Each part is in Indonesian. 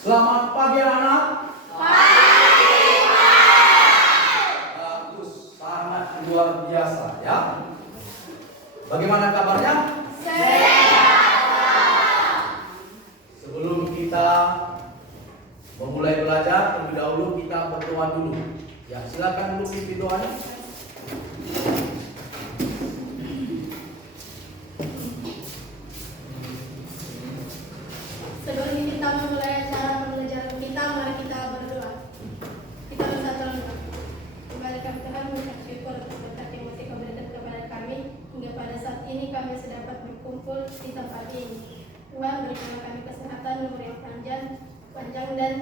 Selamat pagi anak-anak. Pagi, Pak. Bagus, sangat luar biasa ya. Bagaimana kabarnya? Sehat. Sebelum kita memulai belajar, terlebih dahulu kita berdoa dulu. Ya, silakan dulu pimpin doanya. Sebelum kita memulai acara pembelajaran kita, mari kita berdoa. Kita bersatu lembah. Kembali kami Tuhan mengucap syukur atas berkat yang masih Kau berikan kepada kami hingga pada saat ini kami dapat berkumpul di tempat ini. Tuhan berikan kami kesehatan, umur yang panjang dan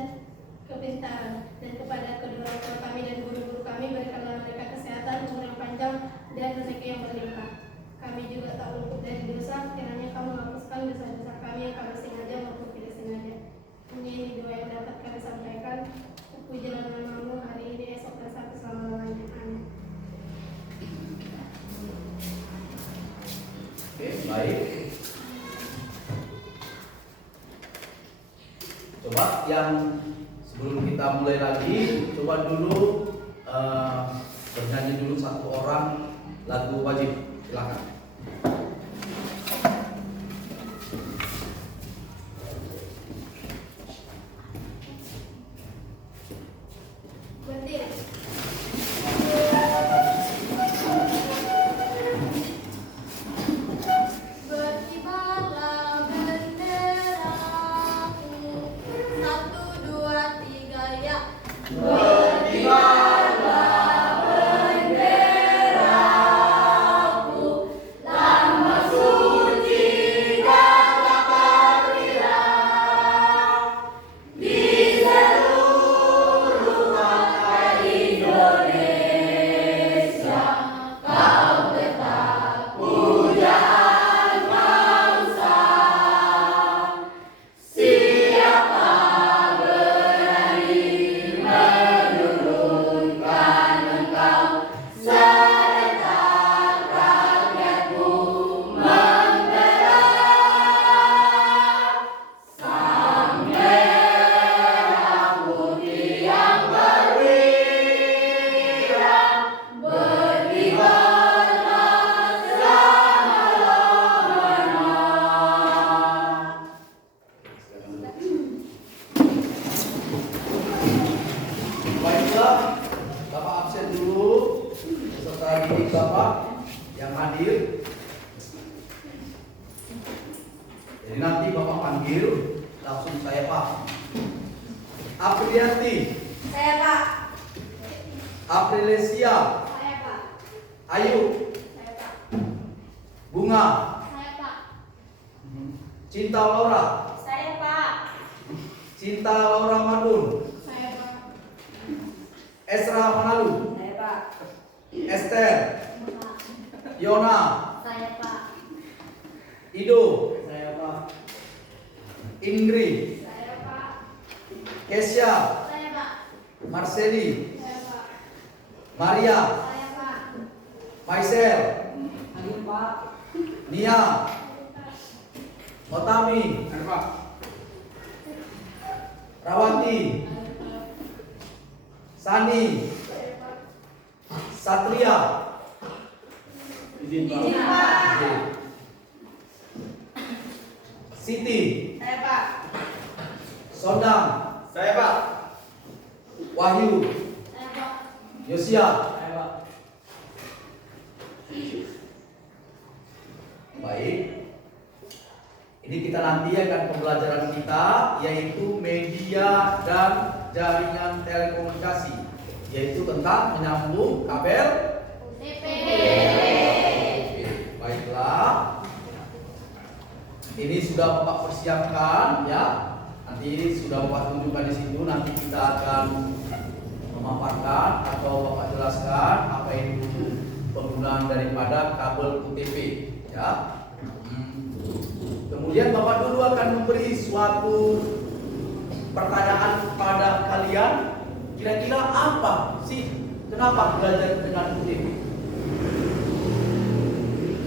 kepintaran, dan kepada kedua orang tua kami dan guru-guru kami berikanlah mereka kesehatan, umur yang panjang dan rezeki yang berlimpah. Kami juga tak luput dari dosa, kiranya Kamu menghapuskan dosa-dosa kami yang kami sengaja maupun tidak sengaja. Ini doa yang dapat kami sampaikan. Pujilah nama-Mu hari ini, esok dan sampai selama-lamanya. Amin. Oke, baik. Coba yang sebelum kita mulai lagi, coba dulu bernyanyi dulu satu orang lagu wajib. Silakan. Berdiri. Berkibarlah benderaku, 1, 2, 3 ya. Berkibarlah benderaku, lambang suci dan tak terhilang di seluruh tanah Indonesia. Kau tetap pujaan bangsa. Siapa berani menurunkan engkau? Serentak rakyatmu menggelar sang merah putih yang berwibawa, berkibarlah selama-lamanya. Baiklah, Bapak absen dulu beserta didik Bapak yang hadir. Jadi nanti Bapak panggil langsung saya Pak. Aprianti, Saya Pak. Aprilesia, Saya Pak. Ayu, Saya Pak. Bunga, Saya Pak. Cinta Laura, Saya Pak. Cinta Laura Madun, Saya Pak. Esra Manalu, Saya Pak. Esther, Yona, Saya Pak. Ido, saya Pak. Ingrid, Saya Pak. Kesya, Saya Pak. Marceli, Saya Pak. Maria, Saya Pak. Maisel, Saya Pak. Nia, Otami, Rawati, Sani, Satria, Izin Pak. Siti, Saya Pak. Sondang, Saya Pak. Wahyu, Saya Pak. Yosia. Saya Pak. Baik. Ini kita nanti akan pembelajaran kita yaitu media dan jaringan telekomunikasi, yaitu tentang menyambung kabel. TP. Oke, baiklah. Ini sudah Bapak persiapkan ya. Nanti sudah Bapak tunjukkan di situ. Nanti kita akan memaparkan atau Bapak jelaskan apa itu penggunaan daripada kabel UTP ya. Kemudian Bapak dulu akan memberi suatu pertanyaan kepada kalian. Kira-kira apa sih? Kenapa belajar dengan UTP?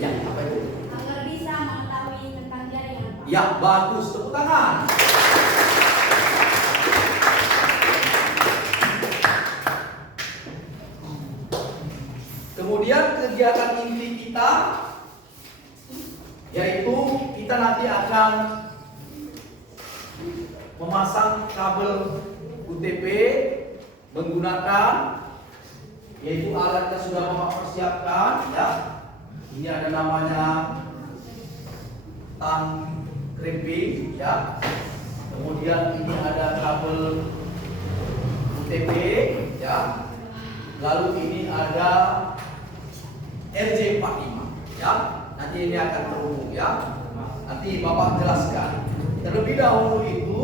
Ya, apa itu? Agar bisa mengetahui tentang jaringan. Ya, bagus. Tepuk tangan. memasang kabel UTP menggunakan, yaitu alatnya sudah Bapak persiapkan ya. Ini ada namanya tang krimping ya. Kemudian ini ada kabel UTP ya. Lalu ini ada RJ45 ya. Nanti ini akan terhubung ya. Nanti Bapak jelaskan. Terlebih dahulu itu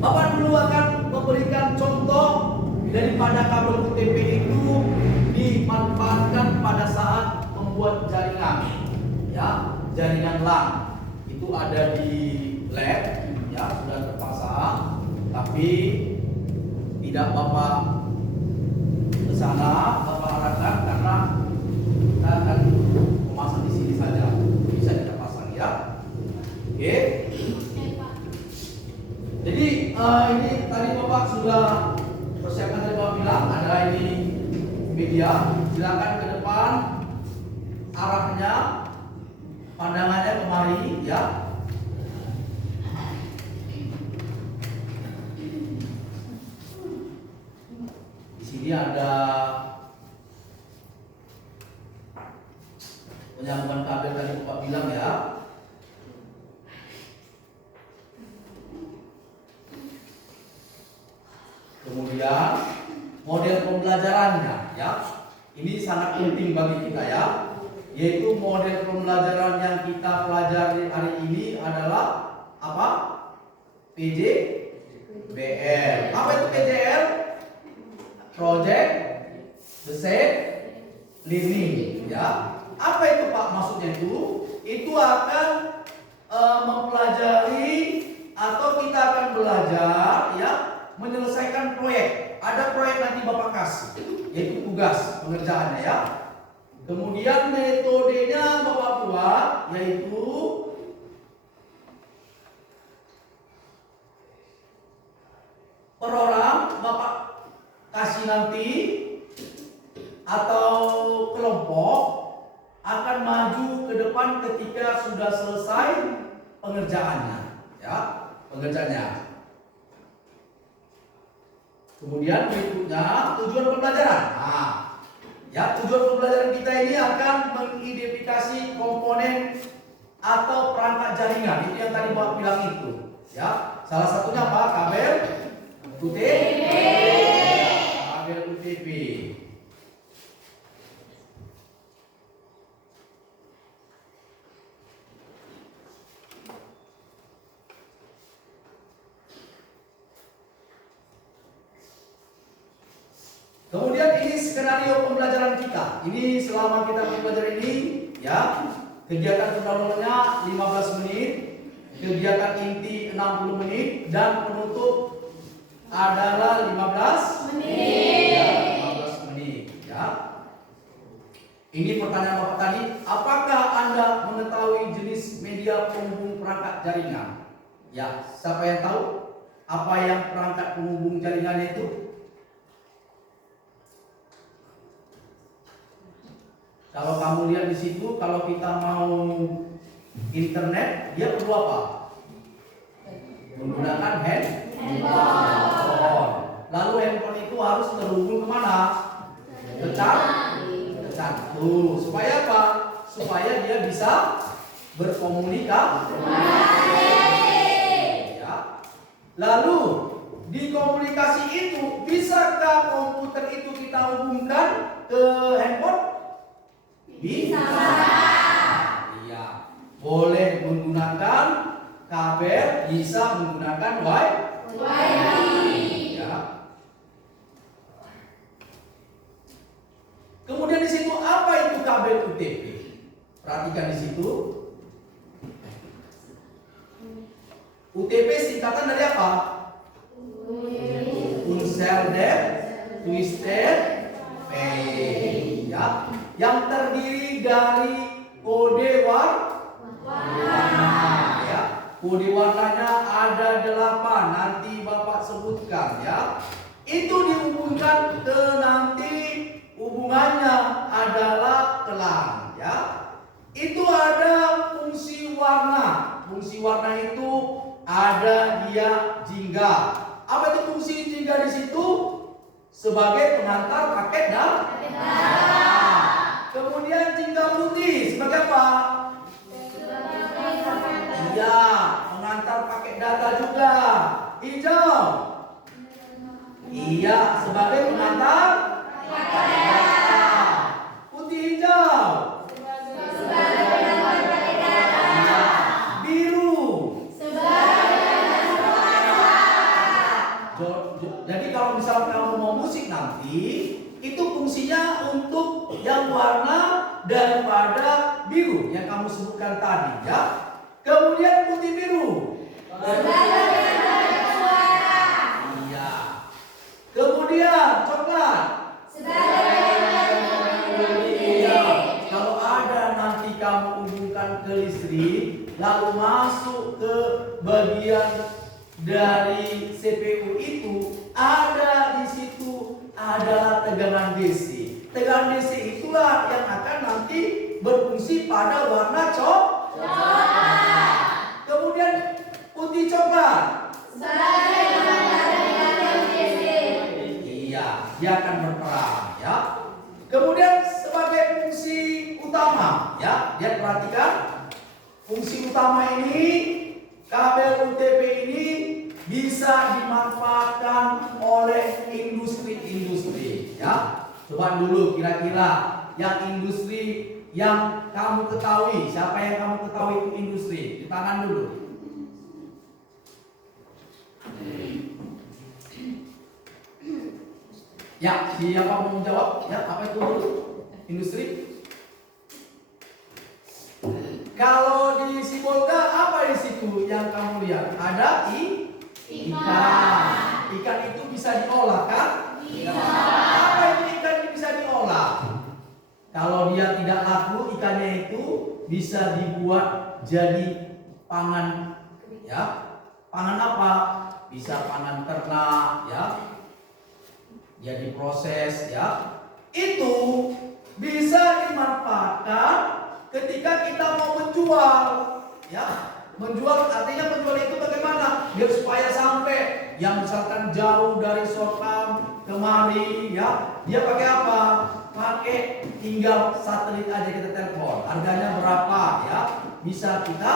Bapak dulu akan memberikan contoh daripada kabel UTP itu dimanfaatkan pada saat membuat jaringan ya, jaringan LAN. Itu ada di lab ya, sudah terpasang, tapi tidak Bapak ke sana, Bapak arahkan karena kita akan memasang di sini saja. Bisa kita pasang ya. Oke. Jadi ini tadi Bapak sudah persiapkan, tadi Bapak bilang ada ini media. Silakan ke depan, arahnya, pandangannya kemari ya. Di sini ada penyambungan kabel tadi Bapak bilang ya. Kemudian model pembelajarannya ya. Ini sangat penting bagi kita ya. Yaitu model pembelajaran yang kita pelajari hari ini adalah apa? PJBL. Apa itu PJL? Project Based Learning ya. Apa itu Pak maksudnya itu? Itu akan mempelajari atau kita akan belajar ya, menyelesaikan proyek. Ada proyek nanti Bapak kasih, yaitu tugas pengerjaannya ya. Kemudian metodenya Bapak buat, yaitu per orang Bapak kasih nanti atau kelompok akan maju ke depan ketika sudah selesai pengerjaannya ya, pengerjaannya. Kemudian berikutnya tujuan pembelajaran. Nah, ya, tujuan pembelajaran kita ini akan mengidentifikasi komponen atau perangkat jaringan. Itu yang tadi Bapak bilang itu. Ya, salah satunya apa? Kabel UTP. Kabel UTP. Kemudian ini skenario pembelajaran kita. Ini selama kita belajar ini ya, kegiatan pendahulunya 15 menit, kegiatan inti 60 menit dan penutup adalah 15 menit. Ya, 15 menit ya. Ini pertanyaan Bapak tadi, apakah Anda mengetahui jenis media penghubung perangkat jaringan? Ya, siapa yang tahu apa yang perangkat penghubung jaringan itu? Kalau kamu lihat di situ, kalau kita mau internet, dia perlu apa? Menggunakan handphone. Lalu handphone itu harus terhubung kemana? Ke satu. Supaya apa? Supaya dia bisa berkomunikasi. Ya. Lalu di komunikasi itu, bisakah komputer itu kita hubungkan ke handphone? Bisa. Iya. Boleh menggunakan kabel, bisa menggunakan wifi. Ya. Kemudian di situ apa itu kabel UTP? Perhatikan di situ. UTP singkatan dari apa? Unshielded Twisted Pair. Ya. Yang terdiri dari kode warna ya. Kode warnanya ada 8, nanti Bapak sebutkan ya. Itu dihubungkan ke nanti hubungannya adalah kelang ya. Itu ada fungsi warna. Fungsi warna itu ada dia jingga. Apa itu fungsi jingga di situ? Sebagai pengantar paket dan kemudian jingga putih sebagai apa? Iya, pengantar paket data juga. Hijau. Iya, sebagai pengantar paket data. Putih hijau. Iya. Biru. Jadi kalau misalnya kamu mau musik nanti, itu fungsinya untuk yang warna daripada biru yang kamu sebutkan tadi ya. Kemudian putih biru. Iya. Kemudian coklat. Iya. Kalau ada nanti kamu hubungkan ke listrik, lalu masuk ke bagian dari CPU itu, ada di situ adalah tegangan DC. Tegangan DC itulah yang akan nanti berfungsi pada warna coklat. Kemudian putih coklat. Iya, dia akan berperan ya. Kemudian sebagai fungsi utama ya, dia perhatikan fungsi utama ini, kabel UTP ini bisa dimanfaatkan oleh industri-industri ya. Coba dulu kira-kira yang industri yang kamu ketahui, siapa yang kamu ketahui itu industri? Di tangan dulu. Ya, siapa mau menjawab? Ya, apa itu dulu? Industri? Kalau di Sibolga apa di situ yang kamu lihat? Ada ikan. Ikan itu bisa diolah kan? Bisa. Apa itu ikan ini bisa diolah? Kalau dia tidak laku, ikannya itu bisa dibuat jadi pangan ya. Pangan apa? Bisa pangan ternak ya. Dia diproses ya. Itu bisa dimanfaatkan ketika kita mau menjual ya. Menjual artinya menjual itu bagaimana? Biar supaya sampai yang misalkan jauh dari Sorghum kemari ya, dia pakai apa? Pakai tinggal satelit aja kita telepon. Harganya berapa ya? Bisa kita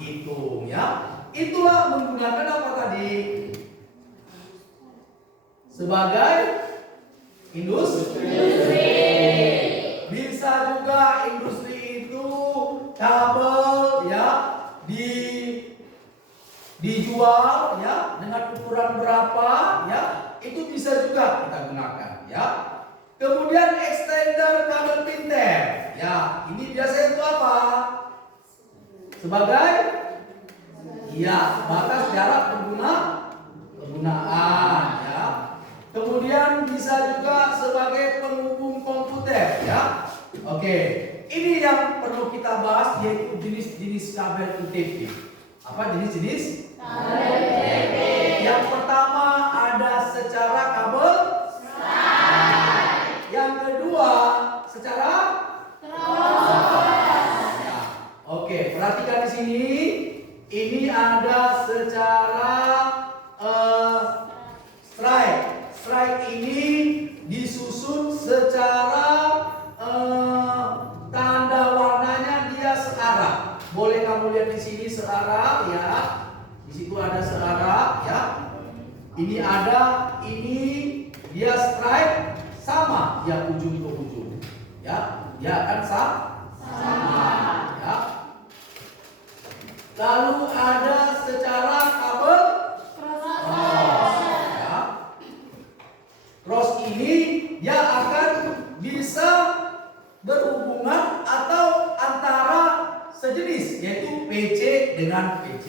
hitung ya. Itulah menggunakan apa tadi? Sebagai industri. Bisa juga industri itu kabel ya dijual ya dengan ukuran berapa ya, itu bisa juga kita gunakan ya. Kemudian extender kabel pinter ya, ini biasanya itu apa? Sebagai ya batas jarak penggunaan ya. Kemudian bisa juga sebagai penghubung komputer ya. Oke, ini yang perlu kita bahas yaitu jenis-jenis kabel UTP. Apa jenis-jenis? Kabel UTP. Yang pertama ada secara kabel straight. Yang kedua secara cross. Ya. Oke, perhatikan di sini. Ini ada secara straight. Straight ini disusun secara tanda warnanya dia searah. Boleh kamu lihat di sini searah ya. Di situ ada searah ya. Ini ada, ini dia straight sama dia ujung ke ujung. Ya, dia akan sama ya. Lalu ada secara kabel cross ya. Cross ini dia akan bisa berhubungan atau antara sejenis yaitu PC dengan PC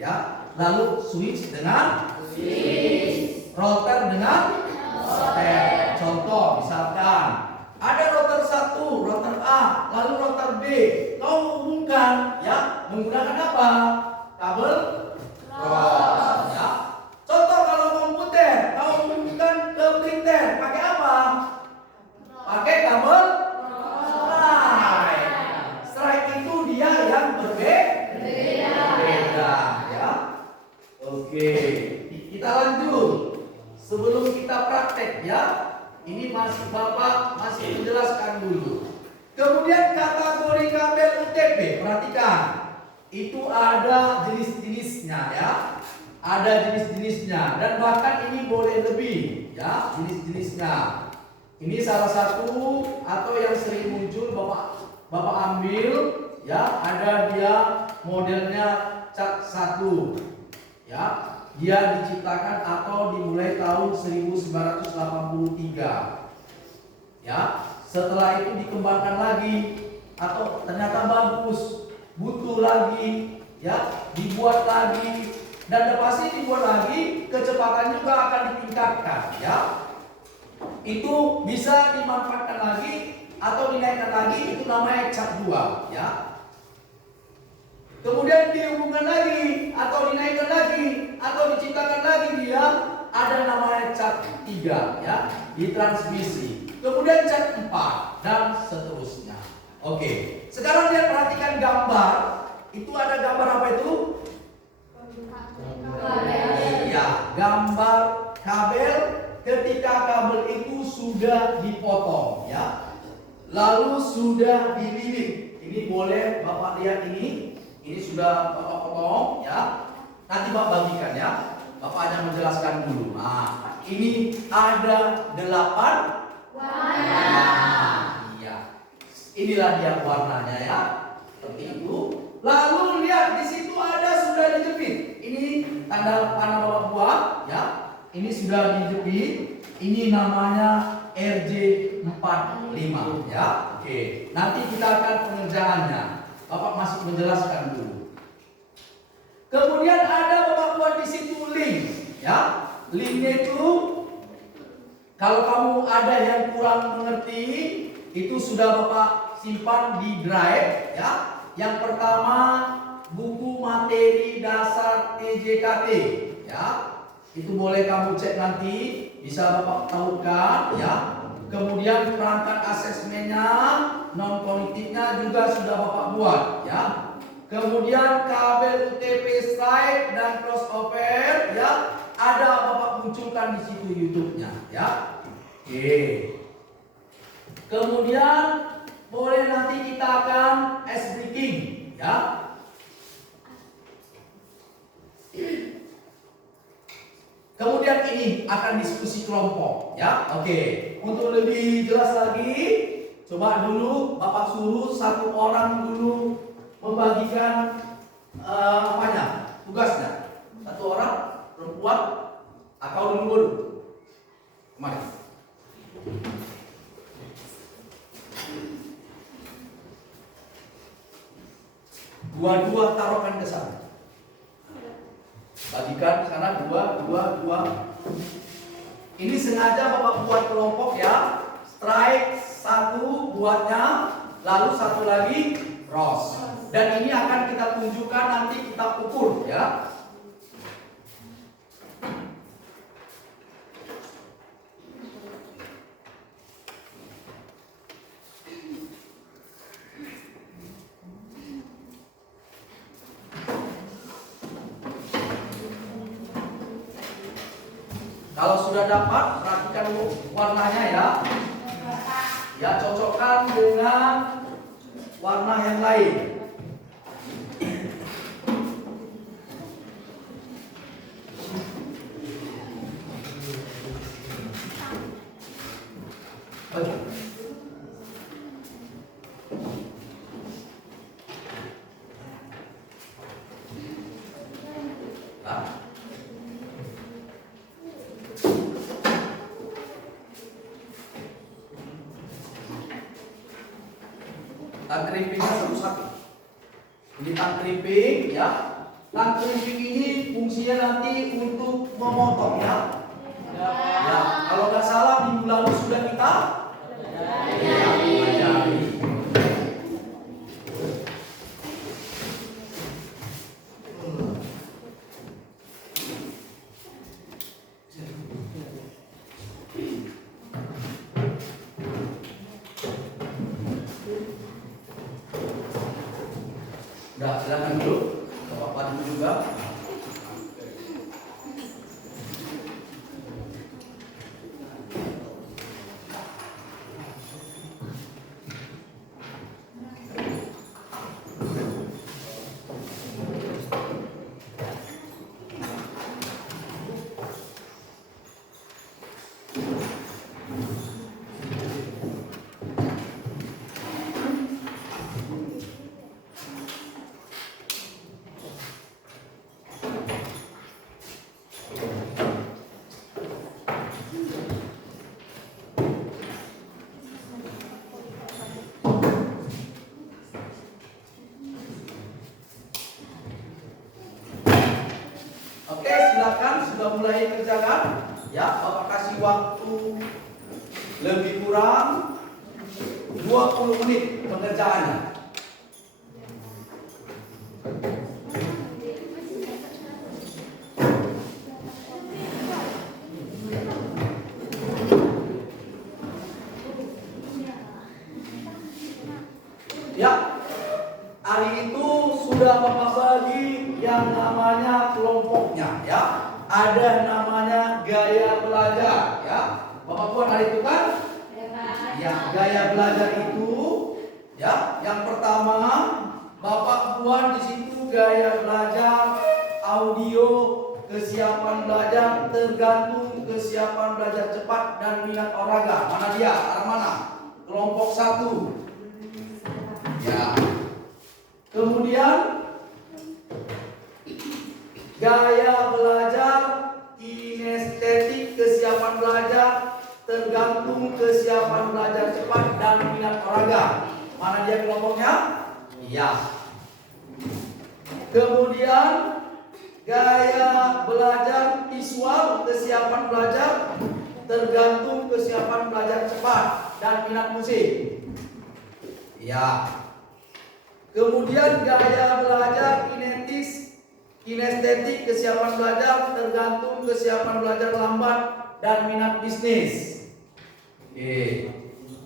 ya. Lalu switch dengan switch, router dengan router. Contoh misalkan ada router 1, router A, lalu router B. Kau hubungkan ya menggunakan apa? Kabel cross ya. Contoh kalau komputer, kau hubungkan ke printer pakai apa? Pakai kabel straight. Straight itu dia yang berbeda ya. Oke, kita lanjut. Sebelum kita praktek ya, ini Bapak masih menjelaskan dulu. Kemudian kategori kabel UTP, perhatikan. Itu ada jenis-jenisnya ya. Ada jenis-jenisnya dan bahkan ini boleh lebih ya jenis-jenisnya. Ini salah satu atau yang sering muncul Bapak ambil ya, ada dia modelnya cat 1 ya. Dia diciptakan atau dimulai tahun 1983 ya. Setelah itu dikembangkan lagi atau ternyata bagus, butuh lagi ya, dibuat lagi dan pasti dibuat lagi, kecepatan juga akan ditingkatkan ya. Itu bisa dimanfaatkan lagi atau dinaikkan lagi, itu namanya cat 2 ya. Kemudian dihubungkan lagi atau dinaikkan lagi atau diciptakan lagi, dia ada namanya cat 3 ya, di transmisi. Kemudian cat 4 dan seterusnya. Oke, sekarang dia perhatikan gambar. Itu ada gambar apa itu? Iya, gambar kabel ketika kabel itu sudah dipotong ya. Lalu sudah dililit. Ini boleh Bapak lihat ini. Ini sudah Bapak potong ya. Nanti Bapak bagikan ya. Bapak hanya menjelaskan dulu. Nah, ini ada 8 warna. Iya. Inilah dia warnanya ya. Seperti itu. Lalu lihat di situ ada sudah dijepit. Ini tanda panah Bapak buat ya. Ini sudah dijepit. Ini namanya RJ45 ya. Oke. Nanti kita akan pengerjaannya. Bapak masih menjelaskan dulu. Kemudian ada Bapak buat di situ link ya. Linknya itu kalau kamu ada yang kurang mengerti, itu sudah Bapak simpan di drive ya. Yang pertama buku materi dasar TJKT ya. Itu boleh kamu cek nanti, bisa Bapak tahukan ya. Kemudian perangkat asesmennya, non kognitifnya juga sudah Bapak buat ya. Kemudian kabel UTP slide dan crossover ya, ada Bapak munculkan di situ YouTube-nya ya. Oke. Kemudian boleh nanti kita akan ice breaking ya. Kemudian ini akan diskusi kelompok ya. Oke. Untuk lebih jelas lagi, coba dulu Bapak suruh satu orang dulu membagikan tugasnya. Satu orang perempuan atau dulu. Kemana? Dua-dua taruhkan ke sana. Bagikan sana dua. Ini sengaja Bapak buat kelompok ya. Strike 1 buatnya, lalu satu lagi cross. Dan ini akan kita tunjukkan nanti, kita ukur ya. Kalau sudah dapat, perhatikan warnanya ya. Ya, cocokkan dengan warna yang lain. Oke. Nah. Tang krimpingnya satu-satu. Ini tang krimping ya. Tang krimping ini fungsinya nanti untuk memotong ya. Ya, kalau nggak salah minggu lalu sudah kita pelajari. Udah, silakan dulu. Bapak dulu juga. Oke, silakan sudah mulai kerjakan. Ya, Bapak kasih waktu lebih kurang 20 menit pengerjaannya. Ya, hari itu sudah Bapak bagi yang namanya kelompoknya, ya. Ada namanya gaya belajar, ya. Bapak buat hari itu kan? Ya, gaya belajar itu, ya. Yang pertama, Bapak buat di situ gaya belajar audio, kesiapan belajar tergantung kesiapan belajar cepat dan minat olahraga. Mana dia? Arah mana? Kelompok 1. Ya. Kemudian gaya belajar kinestetik, kesiapan belajar tergantung kesiapan belajar cepat dan minat olahraga. Mana dia kelompoknya? Iya. Kemudian gaya belajar visual, kesiapan belajar tergantung kesiapan belajar cepat dan minat musik. Ya. Kemudian gaya belajar kinestetik, kesiapan belajar tergantung kesiapan belajar lambat dan minat bisnis. Oke.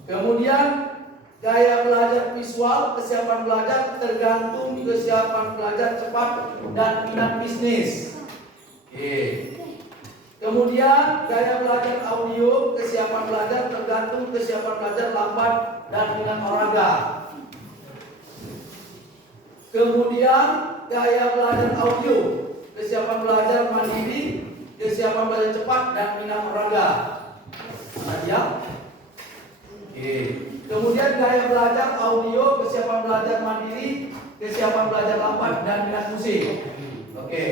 Kemudian gaya belajar visual, kesiapan belajar tergantung kesiapan belajar cepat dan minat bisnis. Oke. Kemudian gaya belajar audio, kesiapan belajar tergantung kesiapan belajar lambat dan minat olahraga. Kemudian gaya belajar audio, kesiapan belajar mandiri, kesiapan belajar cepat dan minat olahraga. Mana dia? Oke. Kemudian gaya belajar audio, kesiapan belajar mandiri, kesiapan belajar lambat dan minat musik. Oke.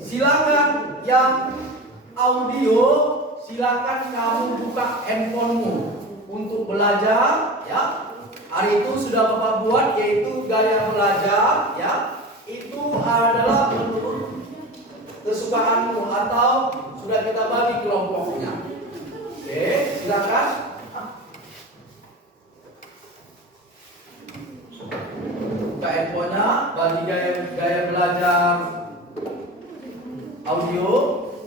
Silakan yang audio, silakan kamu buka handphonemu untuk belajar, ya. Hari itu sudah Bapak buat, yaitu gaya belajar, ya. Itu adalah menurut kesukaanmu atau sudah kita bagi kelompoknya. Oke, silakan. Buka handphonenya, bagi gaya belajar audio.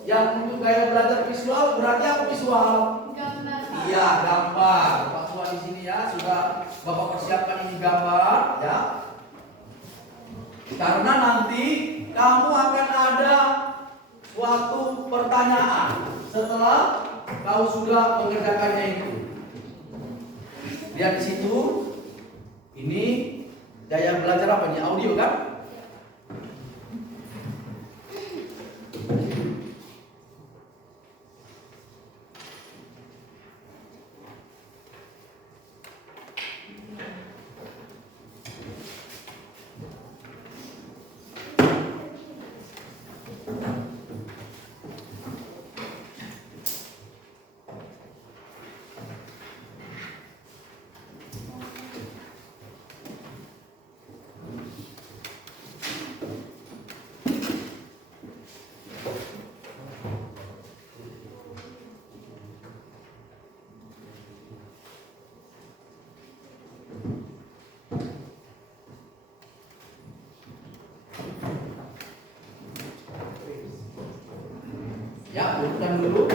Yang untuk gaya belajar visual berarti apa visual? Gambar. Iya, gambar. Bapak buat di sini ya, sudah Bapak persiapkan ini gambar, ya. Karena nanti kamu akan ada suatu pertanyaan setelah kau sudah mengerjakannya itu. Lihat di situ. Ini gaya belajar apa nih? Audio kan? Ya, bukan dulu.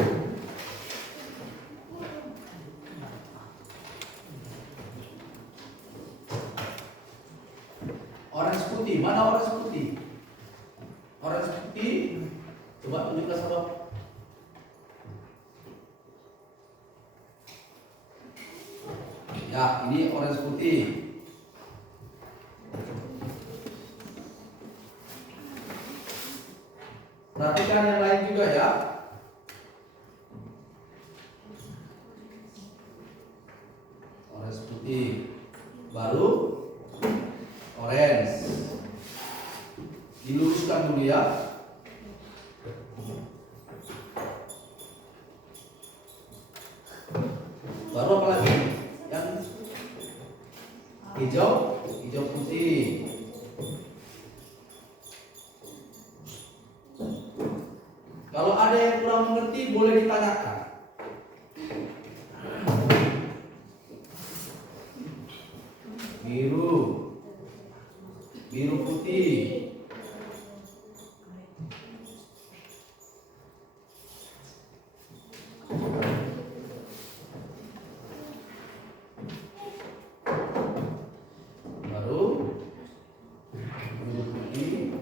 Orange putih, mana orange putih? Orange putih, coba tunjukkan sama. Ya, ini orange putih. Perhatikan yang lain juga ya. Orange putih, baru orange. Diluruskan dulu ya. Baru apa lagi? Yang hijau, hijau putih. Kalau ada yang kurang mengerti boleh ditanyakan. Biru, biru putih. Baru biru putih,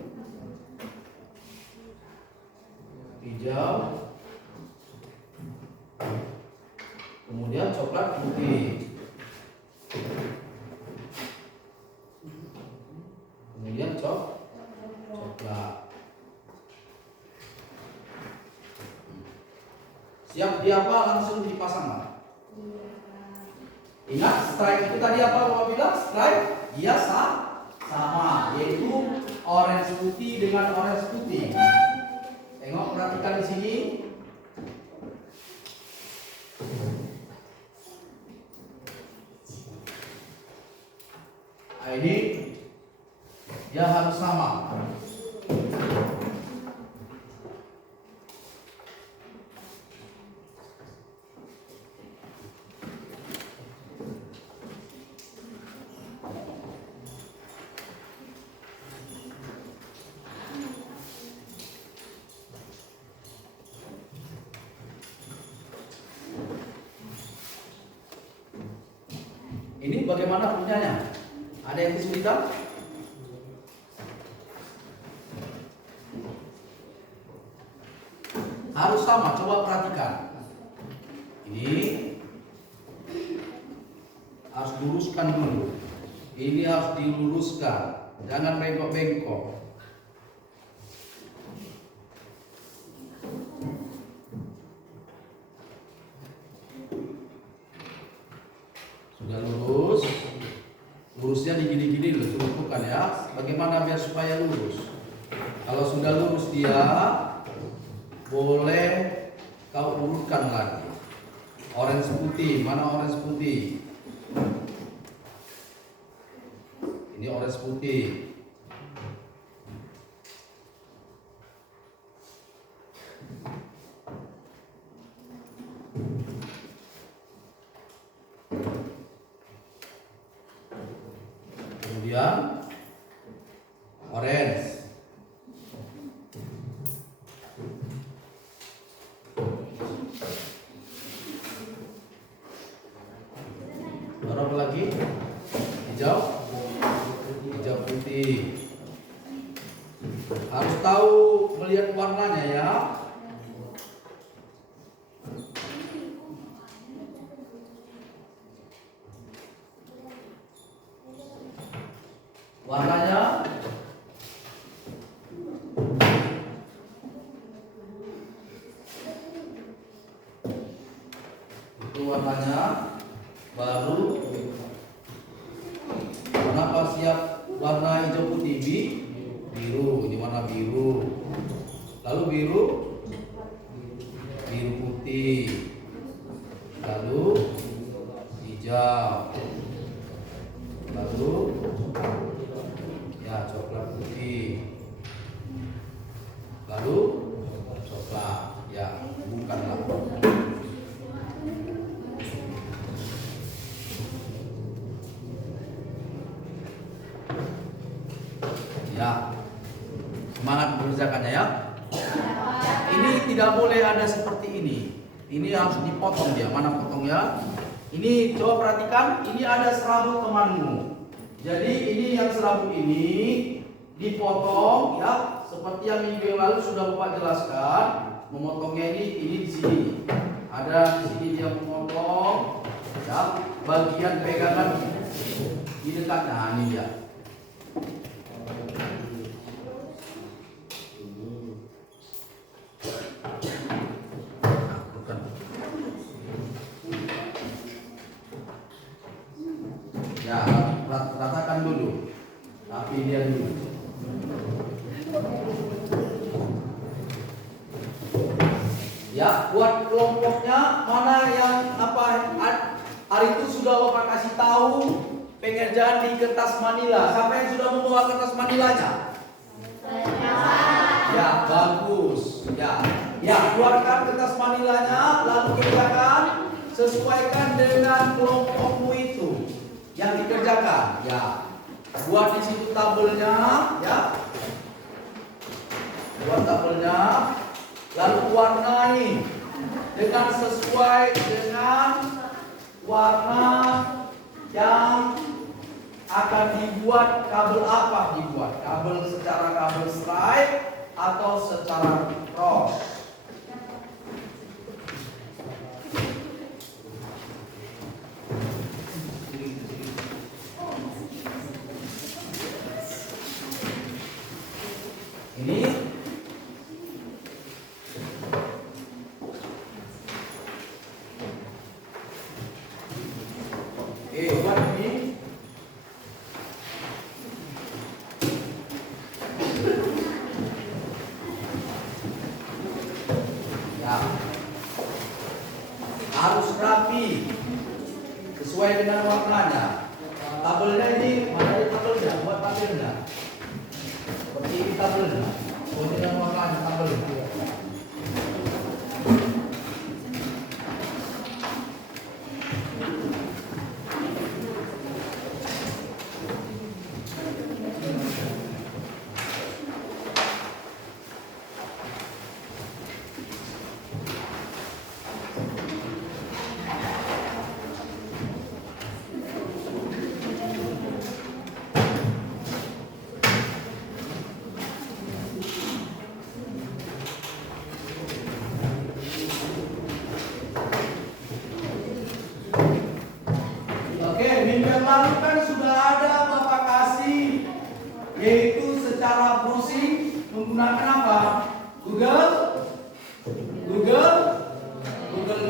hijau, kemudian coklat putih, kemudian coklat. Siap diapa langsung dipasang. Ingat stripe itu tadi apa Bapak bilang? Stripe dia sama, yaitu orange putih dengan orange putih. Tengok, perhatikan di sini. Nah, ini dia harus sama. Ini bagaimana punyanya? Ada yang kesulitan? Harus sama, coba perhatikan. Ini harus luruskan dulu. Ini harus diluruskan, jangan bengkok-bengkok. Sudah lurus, lurusnya digini-gini dulu, celupkan ya. Bagaimana biar supaya lurus? Kalau sudah lurus dia, boleh kau urutkan lagi. Orange putih, mana orange putih? Ini orange putih. Kemudian orange. Baru apa lagi? Hijau. Hijau putih. Harus tahu melihat warnanya ya. Warnanya itu warnanya baru. Kenapa siap warna hijau putih? Biru. Ini warna biru. Lalu biru putih. Lalu hijau. Lalu ya coklat putih. Lalu coklat. Ya, bukanlah. Ya, semangat mengerjakannya ya. Ini tidak boleh ada seperti ini. Ini harus dipotong dia. Mana potongnya? Ini coba perhatikan. Ini ada serabut temanmu. Jadi ini yang serabut ini dipotong ya. Seperti yang minggu yang lalu sudah Bapak jelaskan. Memotongnya ini di sini. Ada di sini dia memotong. Ya, bagian pegangan di dekatnya. Nah, ini dia. Ya, ratakan dulu. Tapi dia dulu. Ya, buat kelompoknya mana yang hari itu sudah Bapak kasih tahu pengerjaan di kertas Manila. Siapa yang sudah membawa kertas Manilanya? Ya, bagus. Ya, Ya, keluarkan kertas manilanya, lalu kerjakan, sesuaikan dengan kelompokmu itu yang dikerjakan. Ya, buat di situ tabelnya, ya, buat tabelnya, lalu warnai dengan sesuai dengan warna yang akan dibuat. Kabel apa dibuat? Kabel secara kabel stripe atau secara cross? Ini buat ini. Ya, harus rapi sesuai dengan warnanya. Tabelnya ini mana ada tabelnya? Buat tabelnya. Seperti ini tabelnya. Sesuai dengan warnanya tabelnya. Minggu yang lalu kan sudah ada Bapak kasih, yaitu secara browsing menggunakan apa? Google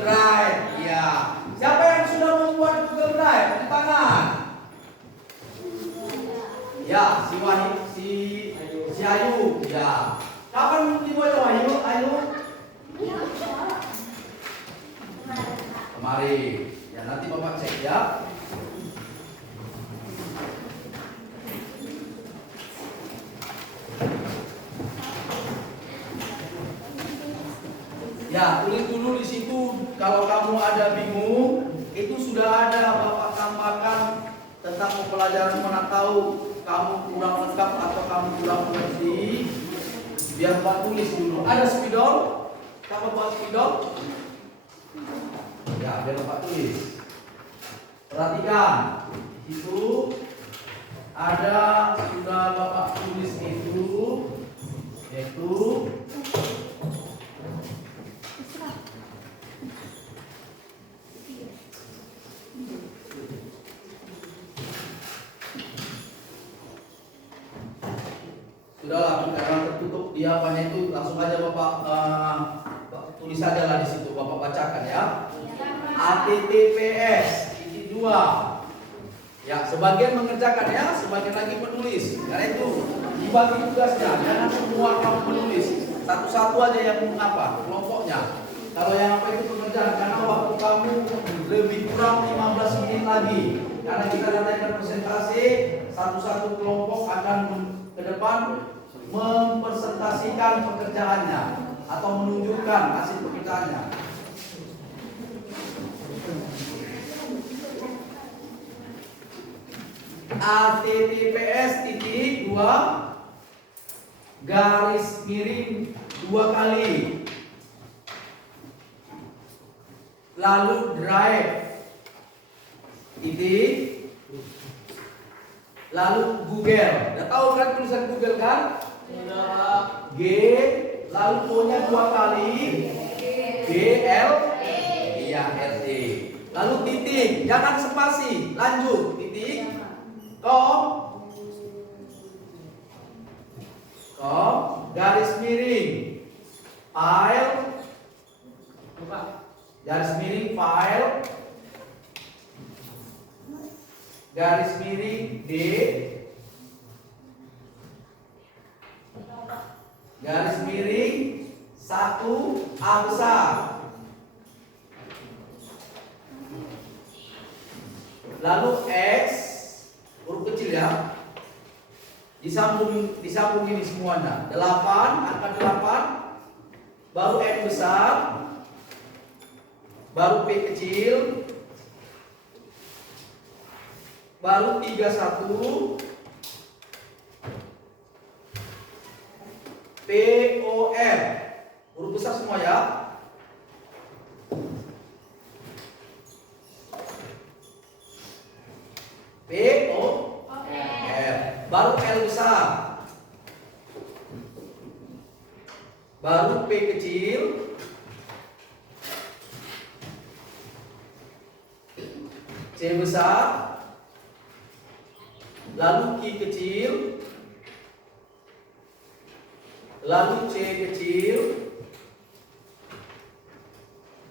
Drive. Ya. Siapa yang sudah membuat Google Drive? Di tangan. Ya, si Ayu. Ya. Kapan dibuat Ayu? Kemarin. Ya, nanti Bapak cek ya. Ya, tulis dulu di situ. Kalau kamu ada bingung, itu sudah ada Bapak tambahkan tentang pelajaran mana tahu kamu kurang lengkap atau kamu kurang mengerti. Biar Bapak tulis dulu. Ada spidol? Siapa buat spidol? Ya, biar Bapak tulis. Perhatikan, di situ ada sudah Bapak tulis itu, yaitu sudahlah, karena tertutup dia apanya itu, langsung aja Bapak tulis saja lah di situ, Bapak bacakan ya. HTTPS titik 2. Ya, sebagian mengerjakan ya, sebagian lagi menulis. Karena itu dibagi tugasnya, jangan semua kamu menulis. Satu-satu aja yang apa, kelompoknya. Kalau yang apa itu pengerjaan, karena waktu kamu lebih kurang 15 menit lagi. Karena kita nantikan presentasi, satu-satu kelompok akan ke depan mempresentasikan pekerjaannya atau menunjukkan hasil pekerjaannya. HTTPS titik 2 garis miring 2 kali, lalu drive titik, lalu Google. Udah tahu kan tulisan Google kan? G, lalu O-nya 2 kali, G L, iya L E, lalu titik, jangan spasi, lanjut titik, kom, garis miring, file, garis miring file, garis miring D, garis miring 1 A besar, lalu X huruf kecil ya, disambung ini semuanya, 8, angka 8, baru N besar, baru P kecil, baru 31, POR, huruf besar semua ya. POR, baru L besar, baru P kecil, C besar, lalu Q kecil, lalu C kecil,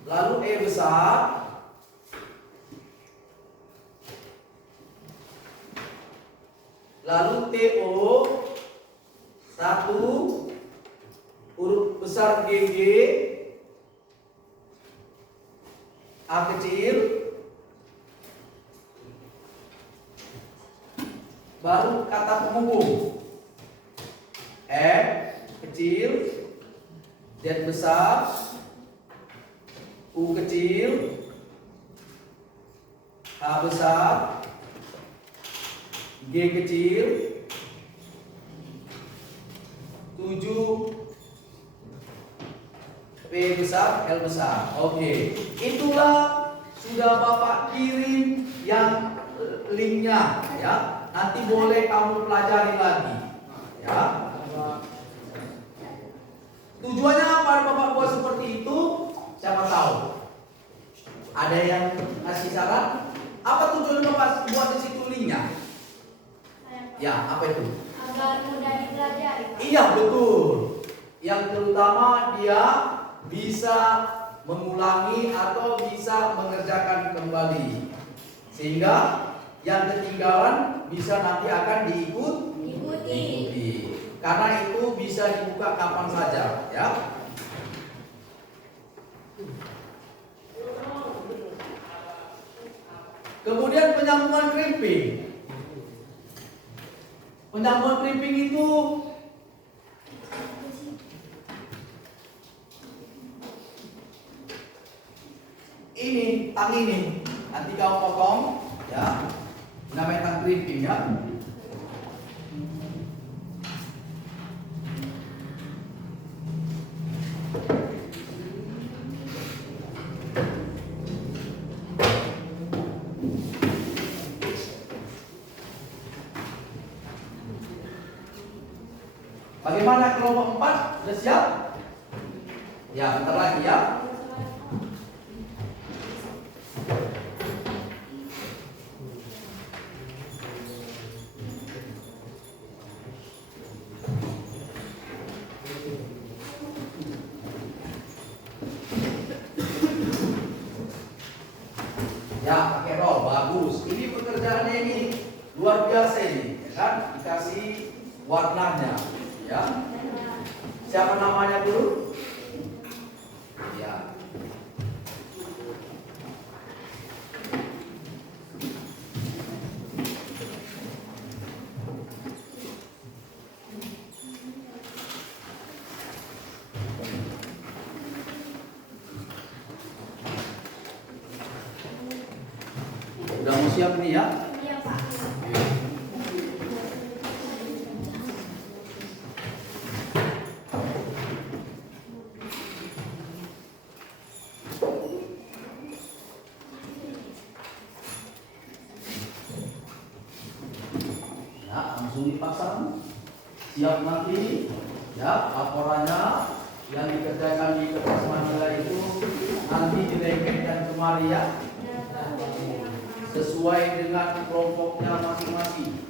lalu E besar, lalu TO, 1, huruf besar GG, A kecil, baru kata penghubung F kecil, Z besar, U kecil, H besar, G kecil, 7, P besar, L besar. Oke, itulah sudah Bapak kirim yang linknya ya. Nanti boleh kamu pelajari lagi ya. Tujuannya apa Bapak buat seperti itu? Siapa tahu? Ada yang kasih saran? Apa tujuan Bapak buat di situ linknya? Ya, apa itu? Agar mudah dipelajari. Iya, betul. Yang terutama dia bisa mengulangi atau bisa mengerjakan kembali. Sehingga yang ketinggalan bisa nanti akan diikuti. Karena itu bisa dibuka kapan saja, ya. Kemudian penyambungan krimping. Penyambungan krimping itu ini, tang ini. Nanti kau potong, ya. Namanya tang krimping, ya. Bagaimana kelompok 4? Sudah siap? Ya, bentar lagi ya. Ya, pakai roll, bagus. Ini pekerjaannya ini luar biasa ini, ya kan? Dikasih warnanya, ya. Siapa namanya dulu? Ya. Udah mau siap nih ya? Iya, Pak. Ya, langsung dipasang. Siap nanti ya laporannya yang dikerjakan di kertas manila itu nanti dilengketkan kemari ya. Sesuai dengan kelompoknya masing-masing.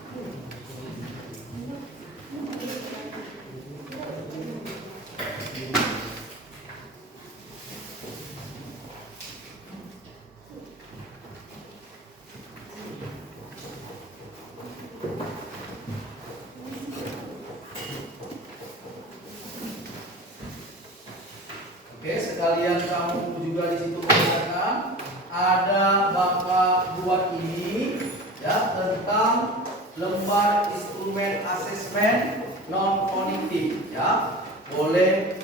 Oke, sekalian kamu juga di situ kerjakan. Ada Bapak buat ini ya tentang lembar instrumen asesmen non kognitif ya. Boleh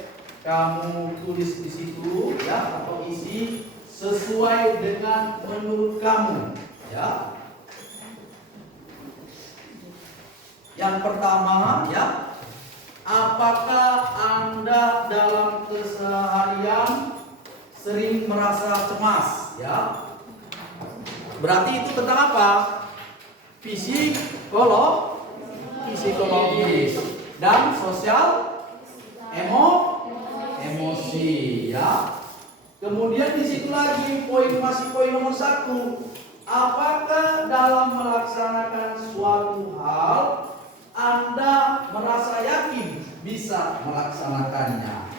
kamu tulis di situ ya, atau isi sesuai dengan menurut kamu ya. Yang pertama ya, apakah Anda dalam keseharian sering merasa cemas ya? Berarti itu tentang apa? Psikologis dan sosial, emosi ya. Kemudian di situ lagi poin nomor 1. Apakah dalam melaksanakan suatu hal Anda merasa yakin bisa melaksanakannya?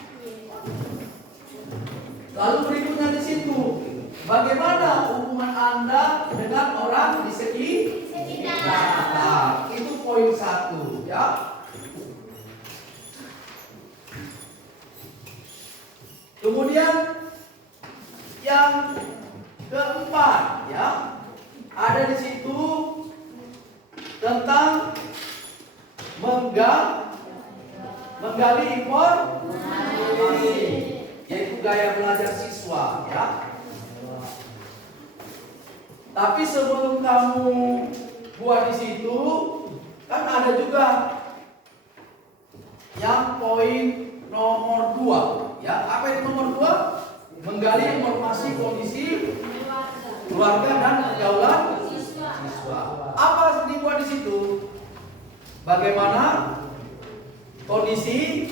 Lalu berikutnya di situ, bagaimana hubungan Anda dengan orang di sekitar? Itu poin 1 ya. Kemudian yang keempat ya, ada di situ tentang menggali informasi, yaitu gaya belajar siswa ya. Tapi sebelum kamu buat di situ, kan ada juga yang poin nomor 2 ya. Apa itu nomor 2? Menggali informasi kondisi keluarga dan pergaulan siswa. Apa dibuat di situ? Bagaimana kondisi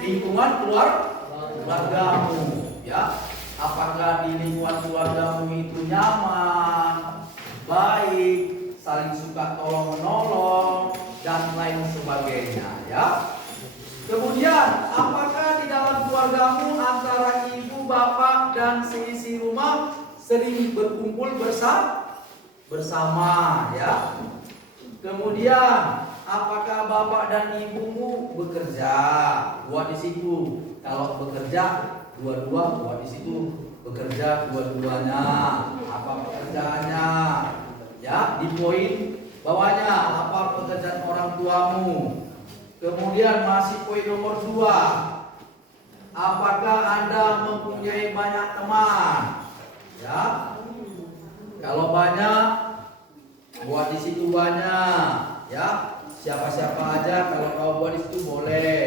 lingkungan keluargamu ya? Apakah di lingkungan keluargamu itu nyaman, baik, saling suka tolong menolong dan lain sebagainya ya. Kemudian apakah di dalam keluargamu antara ibu, bapak dan seisi rumah sering berkumpul bersama ya. Kemudian apakah bapak dan ibumu bekerja? Buat di situ. Kalau bekerja dua-dua, buat di situ. Bekerja dua-duanya. Apa pekerjaannya? Ya, di poin bawahnya apa pekerjaan orang tuamu. Kemudian masih poin nomor 2. Apakah Anda mempunyai banyak teman? Ya. Kalau banyak, buat di situ banyak, ya. Siapa-siapa aja kalau kau buat di situ boleh,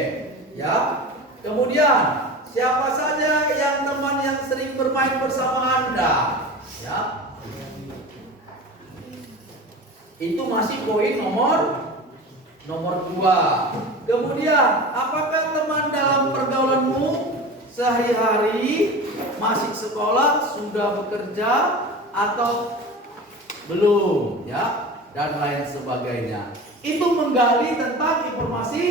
ya. Kemudian siapa saja yang teman yang sering bermain bersama Anda, ya. Itu masih poin nomor 2. Kemudian apakah teman dalam pergaulanmu sehari-hari masih sekolah, sudah bekerja atau belum ya, dan lain sebagainya. Itu menggali tentang informasi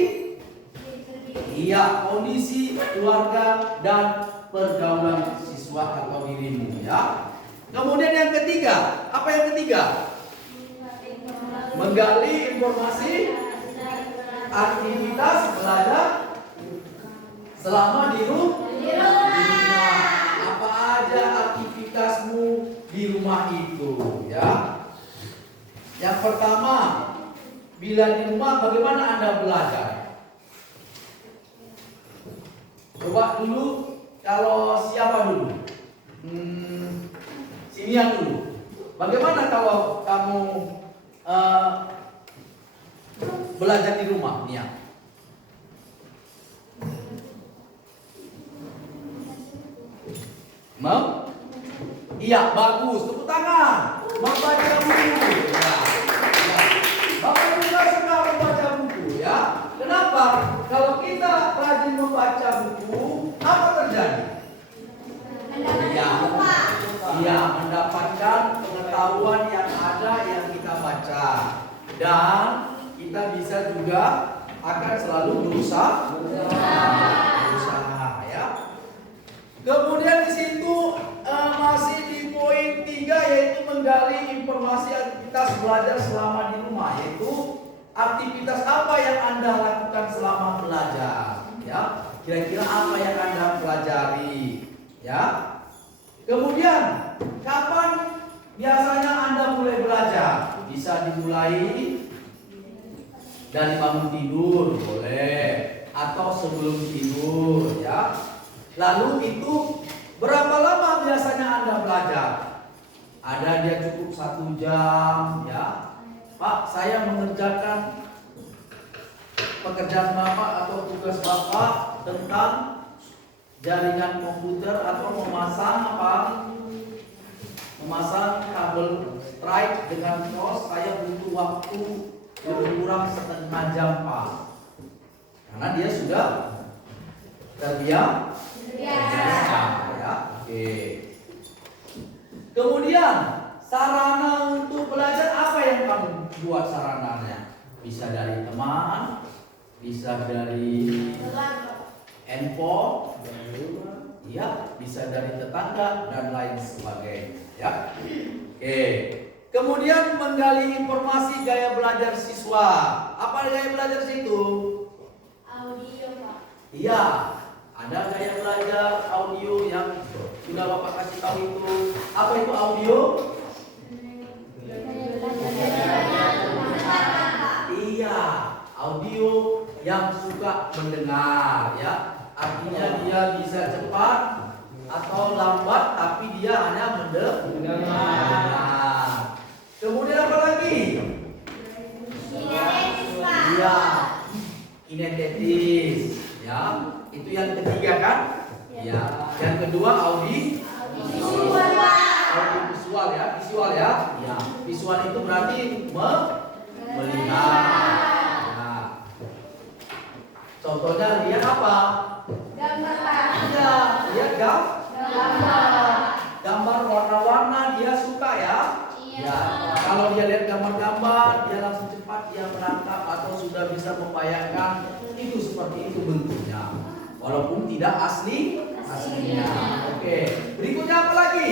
kondisi keluarga dan pergaulan siswa atau dirimu ya. Kemudian yang ketiga, apa yang ketiga? Menggali informasi aktivitas belajar selama di rumah. Apa aja aktivitasmu di rumah itu ya. Yang pertama, bila di rumah bagaimana Anda belajar? Coba dulu, kalau siapa dulu? Sinian dulu. Bagaimana kalau kamu belajar di rumah, Nia? Iya, bagus. Tepuk tangan. Membaca buku. Ya. Bapak juga suka membaca buku, ya. Kenapa? Kalau kita rajin membaca buku, apa terjadi? Iya, mendapatkan pengetahuan yang ada yang kita baca, dan kita bisa juga akan selalu berusaha, ya. Kemudian di situ masih di poin 3, yaitu menggali informasi aktivitas belajar selama di rumah, yaitu aktivitas apa yang Anda lakukan selama belajar, ya. Kira-kira apa yang Anda pelajari, ya. Kemudian kapan biasanya Anda mulai belajar? Bisa dimulai dari bangun tidur, boleh. atau sebelum tidur ya. Lalu itu berapa lama biasanya Anda belajar? Ada dia cukup 1 jam ya. Pak, saya mengerjakan pekerjaan Bapak atau tugas Bapak tentang jaringan komputer atau memasang apa? Memasang kabel strike dengan cross. Saya butuh waktu lebih kurang setengah jam, Pak. Karena dia sudah terbiasa ya. Oke. Kemudian sarana untuk belajar apa yang kamu buat sarananya? Bisa dari teman, bisa dari handphone, ya, bisa dari tetangga dan lain sebagainya, ya. Oke. Kemudian menggali informasi gaya belajar siswa. Apa gaya belajar situ? Audio, Pak. Iya, ada gaya belajar audio yang sudah Bapak kasih tahu itu. Apa itu audio? Iya, audio yang suka mendengar, ya. Artinya dia bisa cepat atau lambat, tapi dia hanya mendengar. Kemudian apa lagi? Iya, kinetetis, ya. Itu yang ketiga kan? Ya. Yang kedua audiovisual ya, visual ya. Ya, visual itu berarti melihat. Nah, contohnya lihat apa? Gambar. Iya, lihat gambar warna-warna dia suka ya. Ya, kalau dia lihat gambar-gambar, dia langsung cepat dia menangkap atau sudah bisa membayangkan itu seperti itu bentuknya, walaupun tidak aslinya. Oke, berikutnya apa lagi?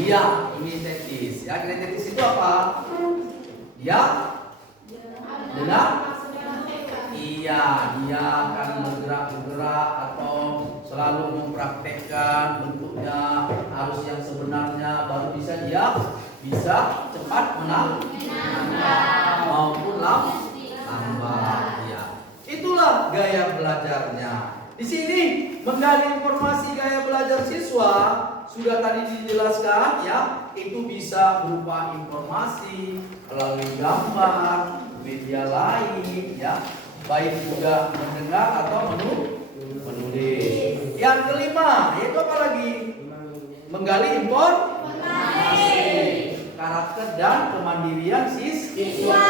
Iya, kinetetis. Ya, kinetetis itu apa? Dia dengar? Iya, dia akan bergerak atau selalu mempraktekkan bentuknya harus yang sebenarnya, baru bisa dia bisa cepat menangkap maupun lambat. Ya, itulah gaya belajarnya. Di sini menggali informasi gaya belajar siswa sudah tadi dijelaskan ya, itu bisa berupa informasi melalui gambar, media lain ya, baik juga mendengar atau menulis. Yang kelima, yaitu apa lagi? Menggali informasi, karakter dan kemandirian siswa.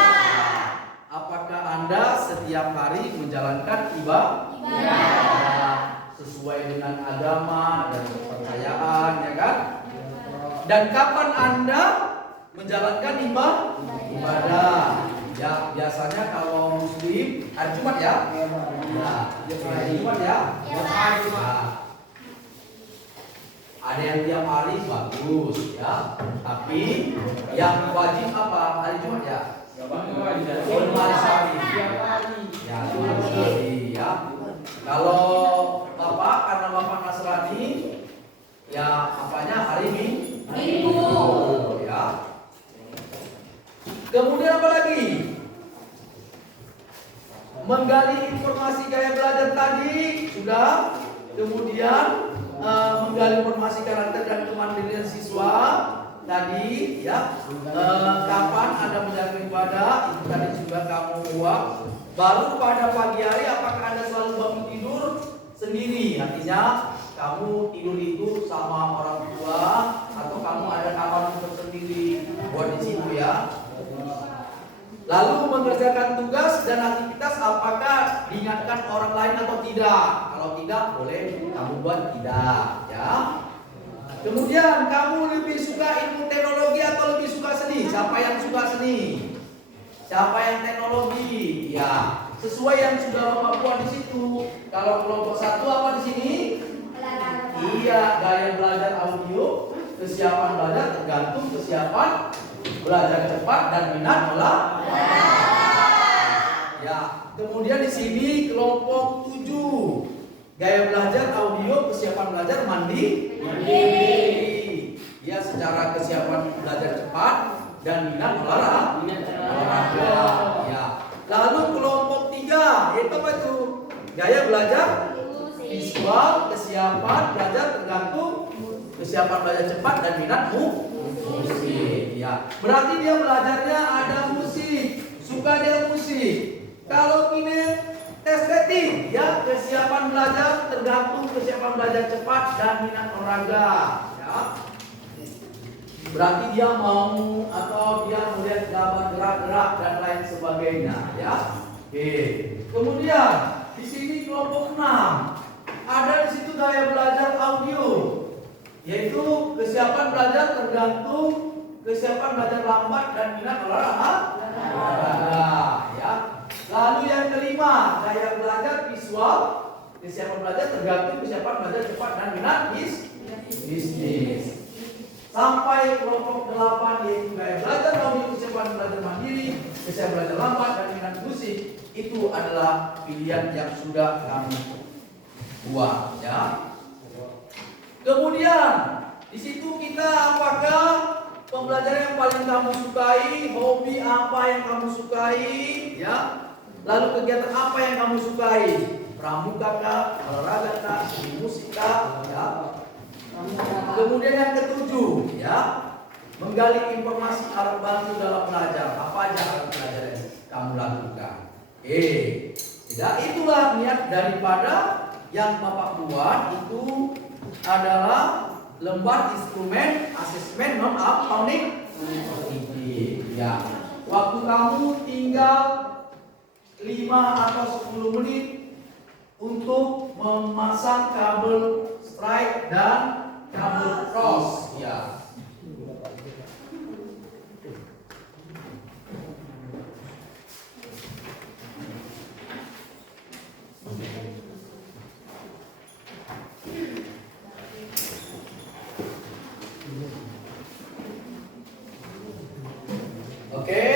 Apakah Anda setiap hari menjalankan ibadah sesuai dengan agama dan kepercayaan, ya kan? Dan kapan Anda menjalankan ibadah? Ya, biasanya kalau Muslim hari Jumat ya. Hari Jumat ya. Ada yang tiap hari bagus ya. Tapi yang wajib apa? Hari Jumat ya. Hari Sabtu. Ya, hari ya. Kalau Bapak, karena Bapak Nasrani, ya apanya hari Minggu ya. Kemudian apa lagi? Menggali informasi gaya belajar tadi sudah. Kemudian menggali informasi karakter dan kemandirian siswa tadi ya. Kapan Anda menjalankan ibadah, itu tadi sudah kamu buat. Baru pada pagi hari, apakah Anda selalu bangun tidur sendiri? Artinya kamu tidur itu sama orang tua atau kamu ada kamar tersendiri buat di situ ya. Lalu mengerjakan tugas dan aktivitas apakah diingatkan orang lain atau tidak? Kalau tidak, boleh kamu buat tidak ya. Kemudian kamu lebih suka ilmu teknologi atau lebih suka seni? Siapa yang suka seni? Siapa yang teknologi? Ya, sesuai yang sudah Bapak buat di situ. Kalau kelompok 1 apa di sini? Iya, gaya belajar audio, kesiapan belajar tergantung kesiapan belajar cepat dan minat ya. Kemudian di sini kelompok 7, gaya belajar audio, kesiapan belajar mandiri. Ya, secara kesiapan belajar cepat dan minat olahraga. Ya. Lalu kelompok 3 itu apa itu? Gaya belajar visual, kesiapan belajar tergantung kesiapan belajar cepat dan minatmu musik. Ya, berarti dia belajarnya ada musik, suka dia musik. Kalau kinestetik, ya kesiapan belajar tergantung kesiapan belajar cepat dan minat olahraga. Ya, berarti dia mau atau dia melihat gambar gerak-gerak dan lain sebagainya. Ya, oke. Kemudian di sini kelompok 6 ada di situ gaya belajar audio, yaitu kesiapan belajar tergantung kesiapan belajar lambat dan minat olahraga. Ya. Lalu yang kelima, gaya belajar visual, kesiapan belajar tergantung kesiapan belajar cepat dan minat bisnis. Sampai kelompok 8 yaitu gaya belajar audio, kesiapan belajar mandiri, kesiapan belajar lambat dan minat musik. Itu adalah pilihan yang sudah kami buat, ya. Kemudian di situ kita apakah pembelajaran yang paling kamu sukai, hobi apa yang kamu sukai, ya. Lalu kegiatan apa yang kamu sukai? Pramuka kah, olahraga kah, musik kah, ya. Kemudian yang ketujuh, ya, menggali informasi alat bantu dalam belajar. Apa aja alat belajar yang kamu lakukan? Tidak, itulah niat daripada yang Bapak buat itu adalah lembar instrumen asesmen non-akademik. Ya, waktu kamu tinggal 5 atau 10 menit untuk memasang kabel strike dan kabel cross. Ya. Oke.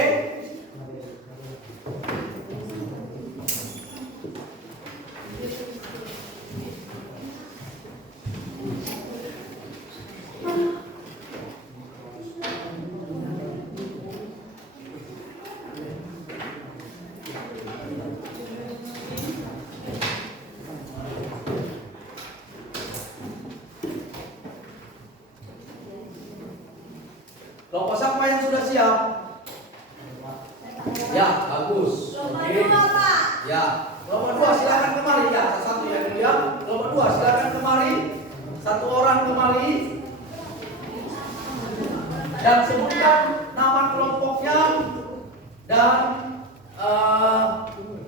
Kelompok siapa yang sudah siap? Ya, bagus. Oke. Ya, kelompok 2 silakan kemari ya. Satu yang mulia. Kelompok 2 silakan kemari. Satu orang kemari. Dan sebutkan nama kelompoknya dan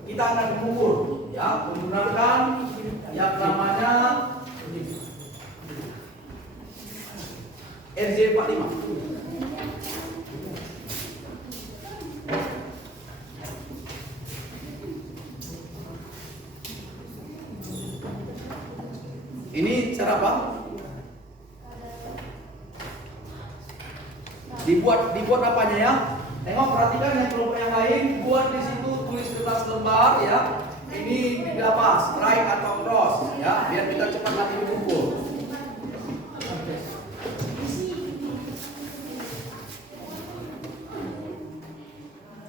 kita akan mengukur ya menggunakan yang namanya RJ45. Ini cara apa? Dibuat apanya ya? Tengok, perhatikan yang kelompok yang lain buat di situ tulis kertas lembar ya. Ini tidak apa? Strike atau cross ya, biar kita cepat nanti mengukur.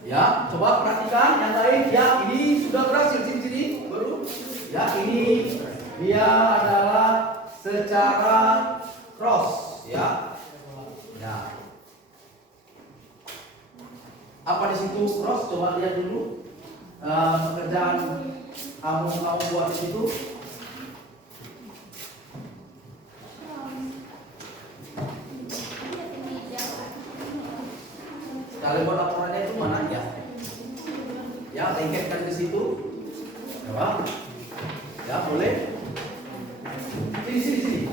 Ya, coba perhatikan yang lain ya. Ini sudah berhasil sini baru. Ya, ini dia adalah secara cross ya. Ya. Apa di situ cross? Coba lihat dulu pekerjaan kamu buat di situ. Kalau buat laporannya itu mana ya? Ya, lengketkan di situ. Coba. Ya, boleh. Sini.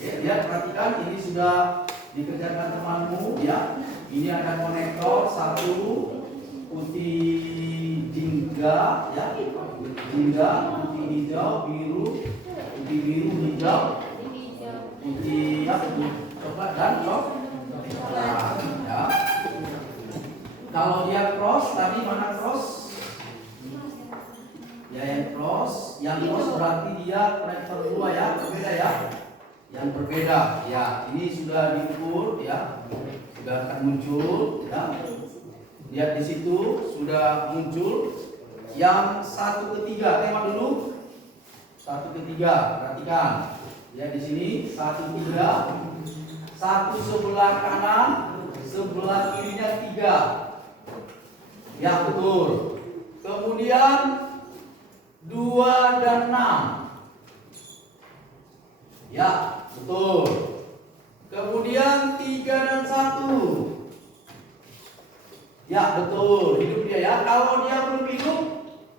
Ya, lihat, perhatikan ini sudah dikerjakan temanmu ya. Ini ada konektor satu putih jingga ya. Jingga putih hijau biru, putih biru hijau, putih ya, coklat dan coklat ya. Kalau dia cross tadi mana cross? Ya yang cross berarti dia konektor dua ya, berbeda ya. Yang berbeda ya, ini sudah diukur ya, sudah akan muncul ya. Lihat di situ sudah muncul yang 1/3. Tengok dulu. 1/3. Perhatikan. Lihat di sini 1/3. Satu sebelah kanan, sebelah kirinya 3. Ya betul. Kemudian 2 dan 6. Ya betul. Kemudian 3 dan 1. Ya betul, hidup dia ya. Kalau dia belum hidup,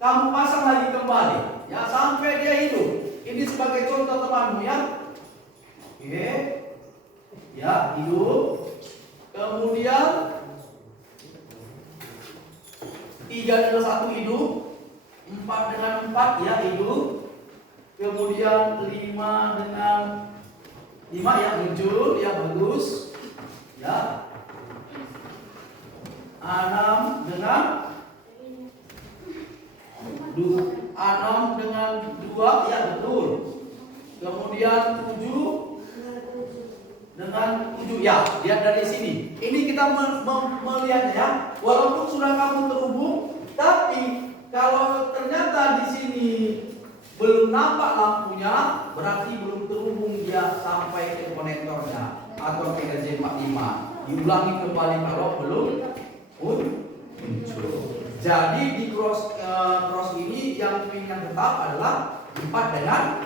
kamu pasang lagi kembali, ya sampai dia hidup. Ini sebagai contoh temanmu ya. Oke, ya hidup. Kemudian 3 dengan 1 hidup, 4 dengan 4 ya hidup. Kemudian 5 dengan 5 ya muncul, ya bagus. Ya. 6 dengan 2 ya betul. Kemudian 7 dengan 7 ya. Lihat dari sini. Ini kita melihatnya ya. Walaupun sudah kamu terhubung, tapi kalau ternyata di sini belum nampak lampunya, berarti belum terhubung dia sampai ke konektornya atau ke RJ45. Diulangi kembali kalau belum muncul. Jadi di cross ini yang pin yang tetap adalah 4 dengan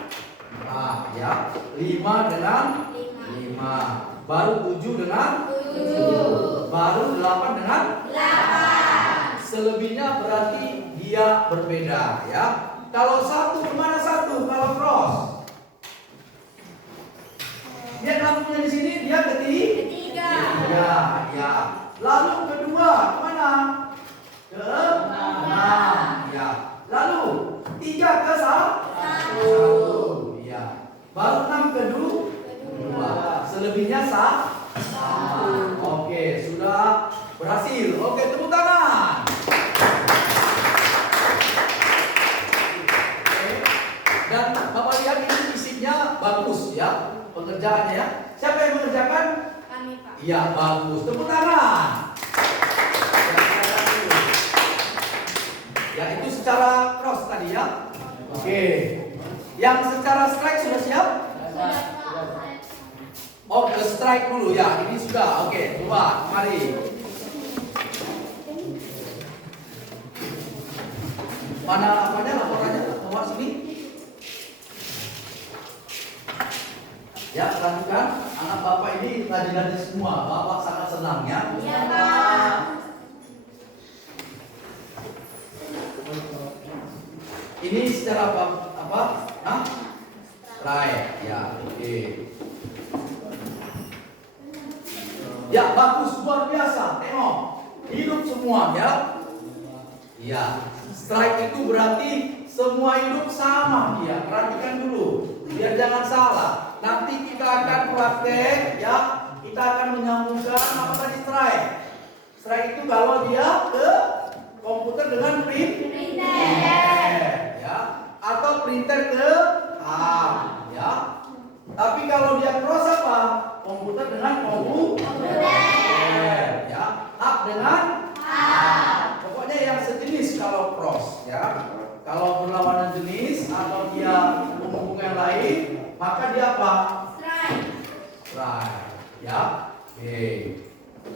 4 ya, 5 dengan 5, baru 7 dengan 7, baru 8 dengan 8. Selebihnya berarti dia berbeda ya. Kalau satu kemana satu? Kalau cross, lihat lampunya di sini dia ketiga. Ya. Lalu kedua kemana? Ke 6 ya. Lalu 3 ke 1 ya. Baru 6 ke 2. Selebihnya sama. Oke, sudah berhasil. Oke, tepuk tangan. Dan Bapak lihat ini isinya bagus ya, pengerjaannya ya. Siapa yang mengerjakan? Kami, Pak. Iya, bagus. Tepuk tangan. Ya, itu secara cross tadi ya. Oke. Yang secara strike sudah siap? Sudah, Pak. Oh, ke strike dulu ya. Ini sudah. Oke, coba mari. Mana apanya laporannya? Bawa sini. Ya, perhatikan anak Bapak ini rajin-rajin semua. Bapak sangat senang ya. Iya, Pak. Ini secara apa? Hah? Right, ya, oke. Ya, bagus, luar biasa. Tengok, hidup semua ya. Iya, strike itu berarti semua hidup sama dia. Perhatikan dulu, biar jangan salah. Nanti kita akan praktek ya. Kita akan menyambungkan apa tadi strike. Strike itu kalau dia ke komputer dengan printer ya, atau printer ke hub ya. Tapi kalau dia cross apa? Komputer dengan komputer ya, hub dengan hub. Pokoknya yang sejenis kalau cross ya. Kalau berlawanan jenis atau dia menghubung yang lain, maka dia apa? Strike ya. Oke.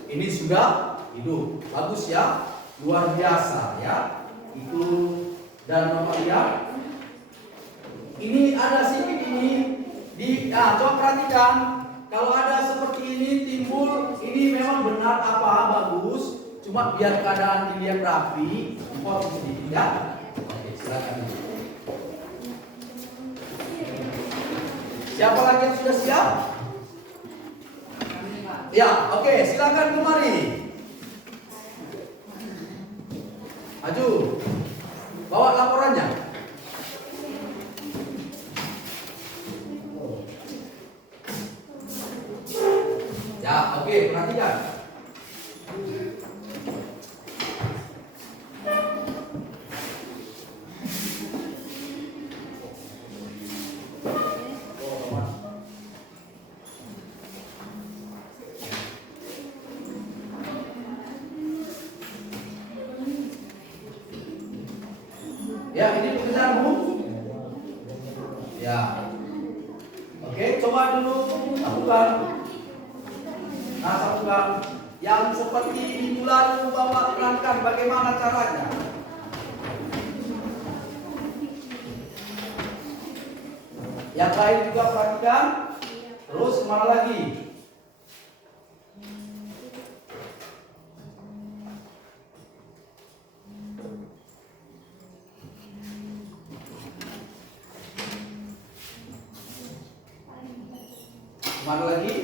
Ini sudah hidup. Bagus ya. Luar biasa ya. Itu dan Bapak lihat. Ini ada sipit ini coba perhatikan. Kalau ada seperti ini timbul, ini memang benar apa bagus. Cuma biar keadaan dilihat rapi, potong sedikit ya. Oke, silakan. Siapa lagi yang sudah siap? Ya, oke, silakan kemari. Maju. Bawa laporannya. Ya, oke, perhatikan. Ya. Oke, coba dulu lakukan. Nah, lakukan. Yang seperti minggu lalu Bapak terangkan bagaimana caranya. Yang lain juga perhatikan. Terus kemana lagi? Kemana lagi?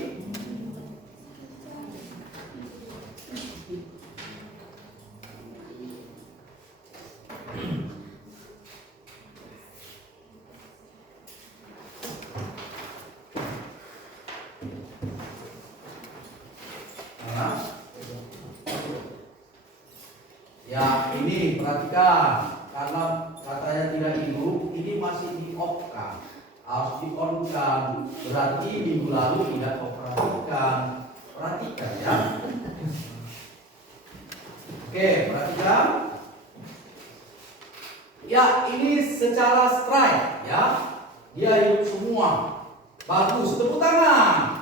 Nah. Ya, ini perhatikan. Karena katanya tidak hidup, ini masih di off kan. Harus di on kan. Berarti minggu lalu tidak kau perhatikan. Perhatikan ya. Oke, perhatikan. Ya, ini secara strike ya. Dia hidup semua. Bagus, tepuk tangan.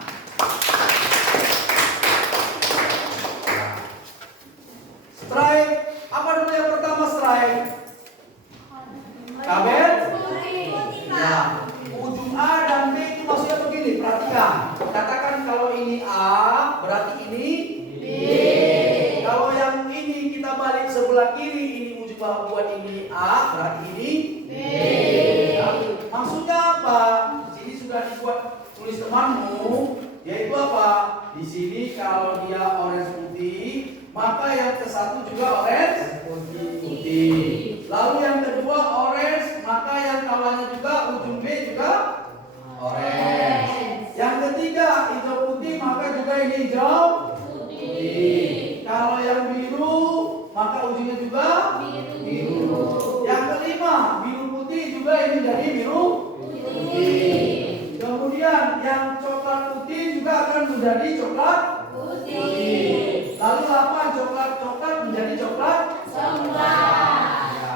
Strike, apa dulu yang pertama strike? Kabel? Ya. Ujung A dan B itu maksudnya begini, perhatikan. Katakan kalau ini A, berarti ini B. Kalau yang ini kita balik sebelah kiri, ini ujung buat ini A, berarti ini B. Ya. Maksudnya apa? Di sini sudah dibuat tulis temanmu, yaitu apa? Di sini kalau dia orange putih, maka yang ke satu juga orange putih. Lalu yang kedua orange, maka yang kawannya juga ujung B juga orange. Yang ketiga hijau putih, maka juga ini hijau putih. Kalau yang biru, maka ujungnya juga biru. Yang kelima biru putih juga ini jadi biru putih. Kemudian yang coklat putih juga akan menjadi coklat putih. Lalu apa? Coklat menjadi coklat coklat. Ya.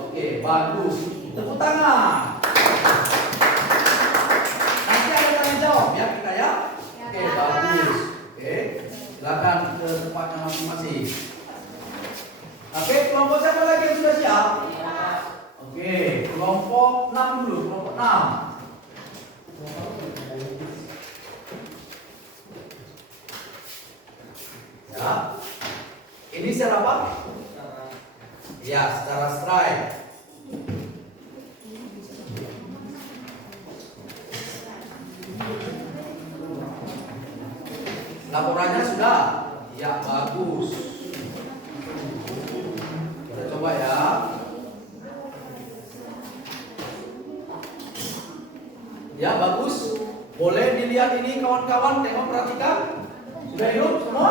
Oke, bagus. Tepuk tangan. Nanti ada tanya jawab ya kita ya. Oke, bagus. Oke, silakan ke tempatnya masing-masing. Oke, kelompok siapa lagi yang sudah siap? Oke, kelompok 6 dulu, kelompok 6. Ya. Ini secara apa? Ya, secara strike. Laporannya sudah? Ya, bagus. Kita coba ya. Ya, bagus. Boleh dilihat ini kawan-kawan, tengok perhatikan. Sudah hidup semua?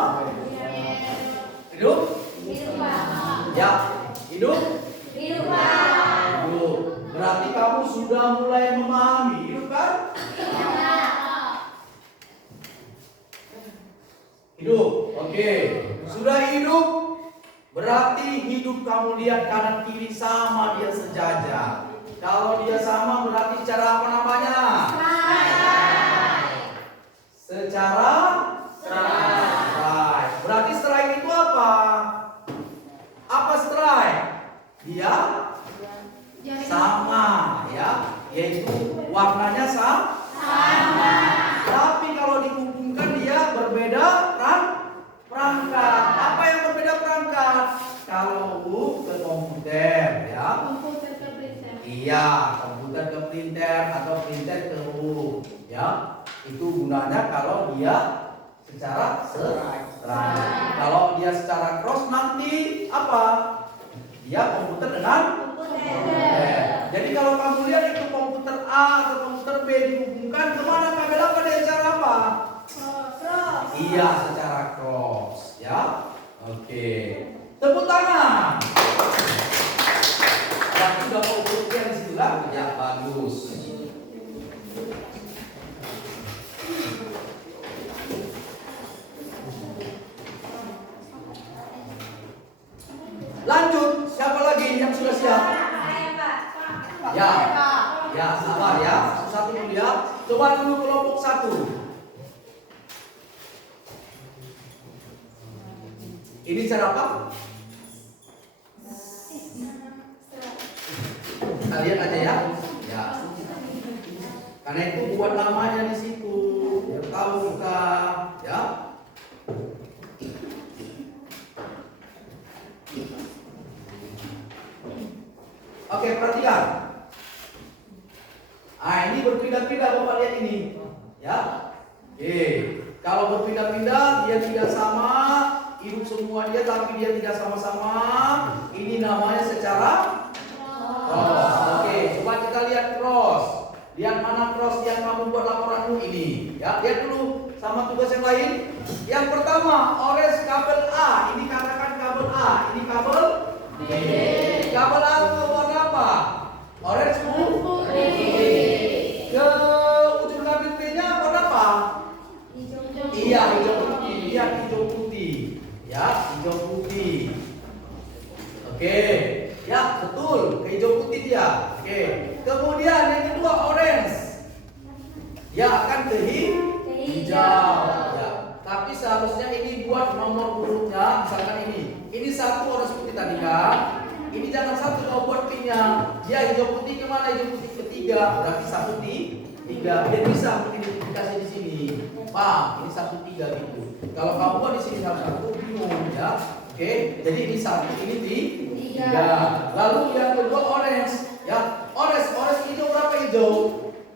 Hidup? Ya, hidup? Hidup. Berarti kamu sudah mulai memahami, hidup kan? Hidup. Oke. Sudah hidup? Berarti hidup kamu lihat kanan kiri sama dia sejajar. Kalau dia sama berarti secara apa namanya? Secara strike. Berarti strike itu apa? Apa strike? Dia sama ya, yaitu warnanya sama. Tapi kalau dihubungkan dia berbeda perangkat. Apa yang berbeda perangkat? Kalau ke komputer ya. Komputer ke printer. Iya, komputer ke printer atau printer ke huruf ya. Itu gunanya kalau dia secara strike. Kalau dia secara cross nanti apa? Dia komputer dengan komputer. Jadi kalau kamu lihat itu komputer A atau komputer B dihubungkan, kemana kabel apa dia secara apa? Cross. Iya, secara cross ya. Oke. Tepuk tangan. Ya, sudah mau hurufnya di situ lah. Ya, bagus. Lanjut, siapa lagi yang sudah siap? Saya, Pak. Ya, Ya, sabar ya. Satu dulu ya. Coba dulu kelompok 1. Ini cara apa? Kita lihat aja ya. Ya. Karena itu buat namanya di situ. Biar tahu kita, ya. Oke, perhatikan. Ah, ini berpindah-pindah, Bapak lihat ini. Ya. Oke. Kalau berpindah-pindah dia tidak sama, hidup semua dia tapi dia tidak sama-sama. Ini namanya secara cross. Oke, coba kita lihat cross. Lihat mana cross yang kamu buat laporanmu ini. Ya, lihat dulu sama tugas yang lain. Yang pertama, orange kabel A. Ini katakan kabel A. Ini kabel B. Kabel A ke warna apa? Orange putih. Ke ujung kabel B-nya warna apa? Iya, hijau putih. Lihat hijau putih. Ya, hijau putih. Oke. Ya, betul. Ke hijau putih dia. Oke. Kemudian yang kedua orange. Dia akan ke hijau. Ya. Tapi seharusnya ini buat nomor urutnya, misalkan ini. Ini 1 orange putih tadi kan. Ini jangan 1 kau buat pinnya. Dia hijau putih kemana? Hijau putih ketiga. Berarti 1 3. Dia bisa mengidentifikasi di sini. Paham? Ini 1 3 gitu. Kalau kamu buat di sini 1 bingung ya. Oke. Jadi ini 1, ini 3. Lalu yang kedua orange. Ya, orange hijau berapa hijau?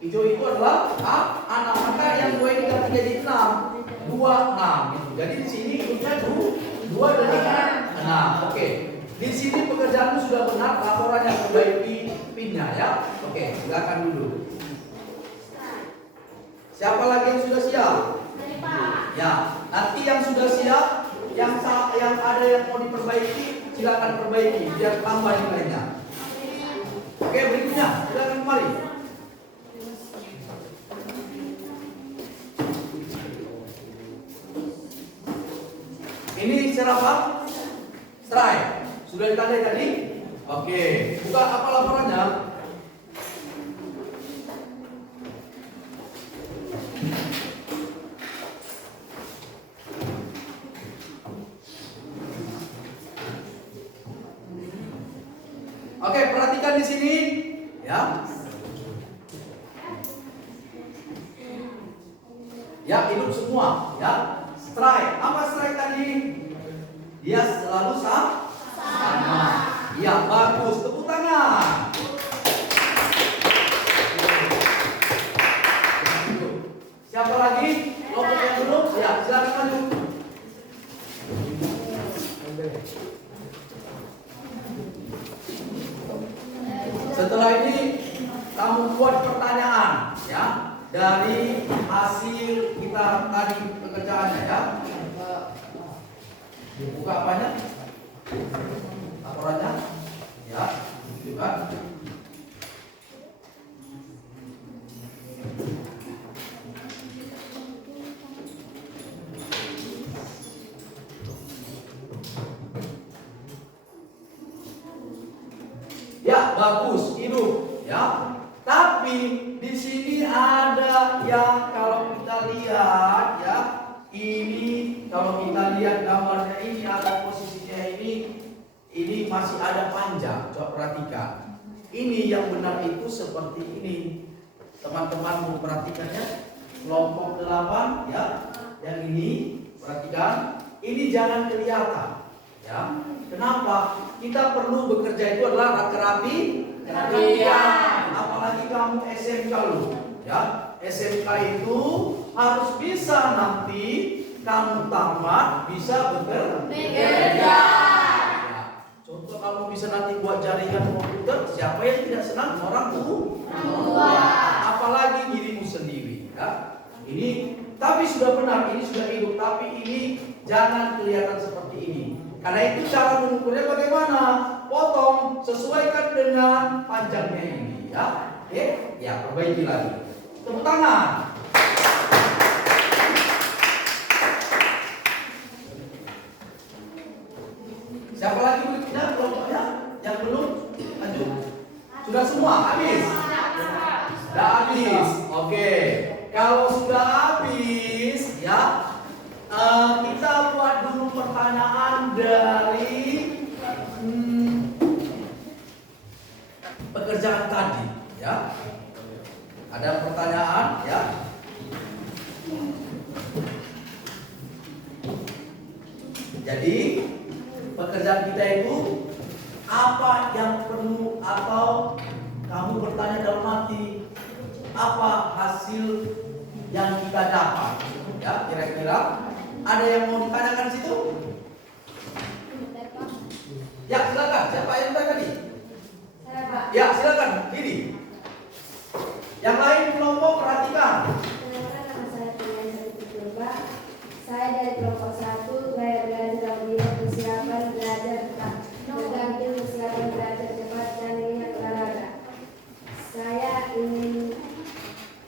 Hijau itu adalah 6. Maka yang 2 ini kan jadi 6. 2 6 gitu. Jadi di sini hidupnya 2 dan 6. Oke. Di sini pekerjaanmu sudah benar, laporannya perbaiki pinnya ya. Oke, silakan dulu. Siapa lagi yang sudah siap? Ya, nanti yang sudah siap, yang ada yang mau diperbaiki, silakan perbaiki biar tambah nilainya. Oke, berikutnya silakan kembali. Ini cara apa? Strike. Sudah ditandai tadi? Oke, buka apa laporannya? Oke, perhatikan di sini, ya. Ya, hidup semua, ya. Strike. Apa strike tadi? Dia selalu sama. Ya, bagus. Tepuk tangan. Siapa lagi? Kelompok yang belum? Ya, silakan maju. Setelah ini kamu buat pertanyaan ya dari hasil kita tadi pekerjaannya ya. Buka apanya? Laporannya ya, juga. Ya, bagus, hidup ya. Tapi di sini ada yang kalau kita lihat ya, ini kalau kita lihat gambarnya ini ada posisinya ini masih ada panjang. Coba perhatikan. Ini yang benar itu seperti ini. Teman-teman mau perhatikannya. Kelompok 8 ya. Yang ini perhatikan. Ini jangan kelihatan ya. Kenapa? Kita perlu bekerja itu adalah kerapian. Apalagi kamu SMK lu ya. SMK itu harus bisa nanti kamu tamat bisa bekerja. Contoh kamu bisa nanti buat jaringan komputer, siapa yang tidak senang? Orang tua. Apalagi dirimu sendiri ya. Ini tapi sudah benar, ini sudah hidup, tapi ini jangan kelihatan seperti ini. Karena itu cara mengukurnya bagaimana? Potong, sesuaikan dengan panjangnya ini ya. Oke, ya perbaiki lagi. Tepuk tangan. Siapa lagi berikutnya kelompoknya yang belum lanjut? Sudah semua habis. habis. Oke. Kalau sudah habis, ya, kita buat dulu pertanyaan dari pekerjaan tadi, ya. Ada pertanyaan, ya. Jadi pekerjaan kita itu apa yang perlu, atau kamu bertanya dalam hati apa hasil yang kita dapat, ya, kira-kira ada yang mau ditanyakan di situ? Ya, silakan. Siapa yang tanya tadi? Saya, Pak. Ya, silakan. Ini. Yang lain kelompok perhatikan. Perkenalkan, nama saya Tia Siti Purba. Saya dari kelompok 1, gaya belajar audio, persiapan belajar tergantung, persiapan belajar cepat dan minat olahraga. Saya ingin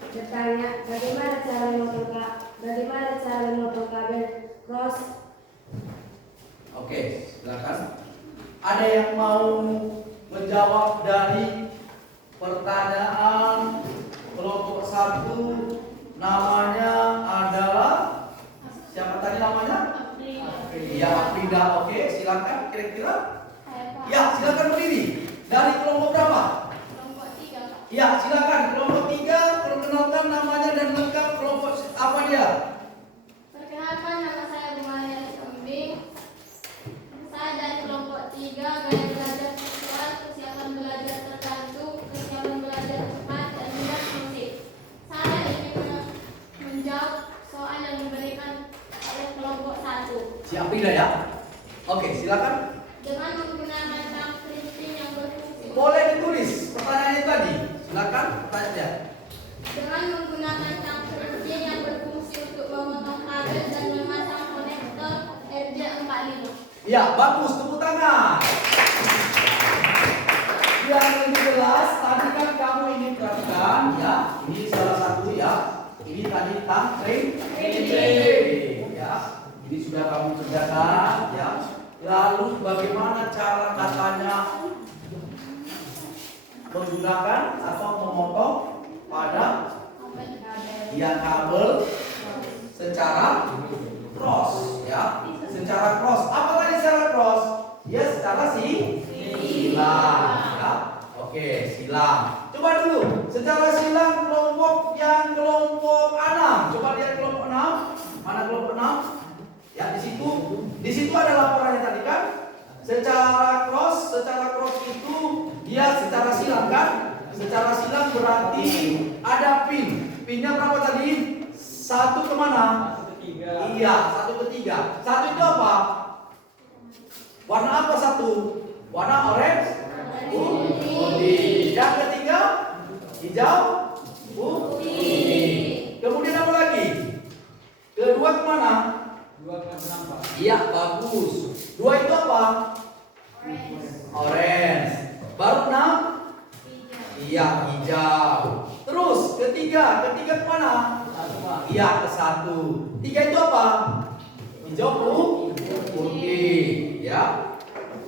bertanya, bagaimana cara memotong kabel cross? Oke, silakan. Ada yang mau menjawab dari pertanyaan kelompok 1? Namanya adalah siapa tadi namanya? Iya, Afrida. Oke, silakan. Kira-kira? Ya, silakan berdiri. Dari kelompok berapa? Kelompok 3, Pak. Ya, silakan. Kelompok 3, perkenalkan namanya dan lengkap kelompok apa dia? Perkenalkan, nama saya Rumahnya Kambing. Saya dari kelompok 3, gaya belajar visual, persiapan belajar tergantung, persiapan belajar cepat, dan minat musik. Saya ingin menjawab soal yang diberikan oleh kelompok 1. Si Afrida, ya. Oke, silakan. Dengan menggunakan tang printing yang berfungsi Boleh ditulis pertanyaannya tadi. Silakan tanya. dengan menggunakan tang printing yang berfungsi untuk memotong kabel dan memasang konektor RJ45. Ya, bagus. Tepuk tangan. Biar lebih jelas, tadi kan kamu ini perhatikan, ya. Ini salah satu, ya. Ini tadi tang printing, ya. Ini sudah kamu kerjakan, ya. Lalu bagaimana cara katanya menggunakan atau memotong pada kabel secara cross, ya. Secara cross. Apa tadi secara cross? Ya, secara silang, ya. Oke, silang. Coba dulu secara silang kelompok 6. Coba lihat kelompok 6. Mana kelompok 6? Ya, di situ ada laporannya tadi kan? Secara cross itu dia secara silang kan? Secara silang berarti ada pin. Pinnya berapa tadi? 1 kemana? 1 ke 3. Iya, 1 ke 3. 1 itu apa? Warna apa 1? Warna orange? Putih. Yang ketiga? Hijau? Putih. Kemudian apa lagi? Kedua kemana? 2 ke 6, Pak. Iya, bagus. 2 itu apa? Orange. Baru 6? Iya, hijau. Terus ketiga kemana? 1, Pak. Iya, ke 1. 3 itu apa? Hijau, putih. Ya.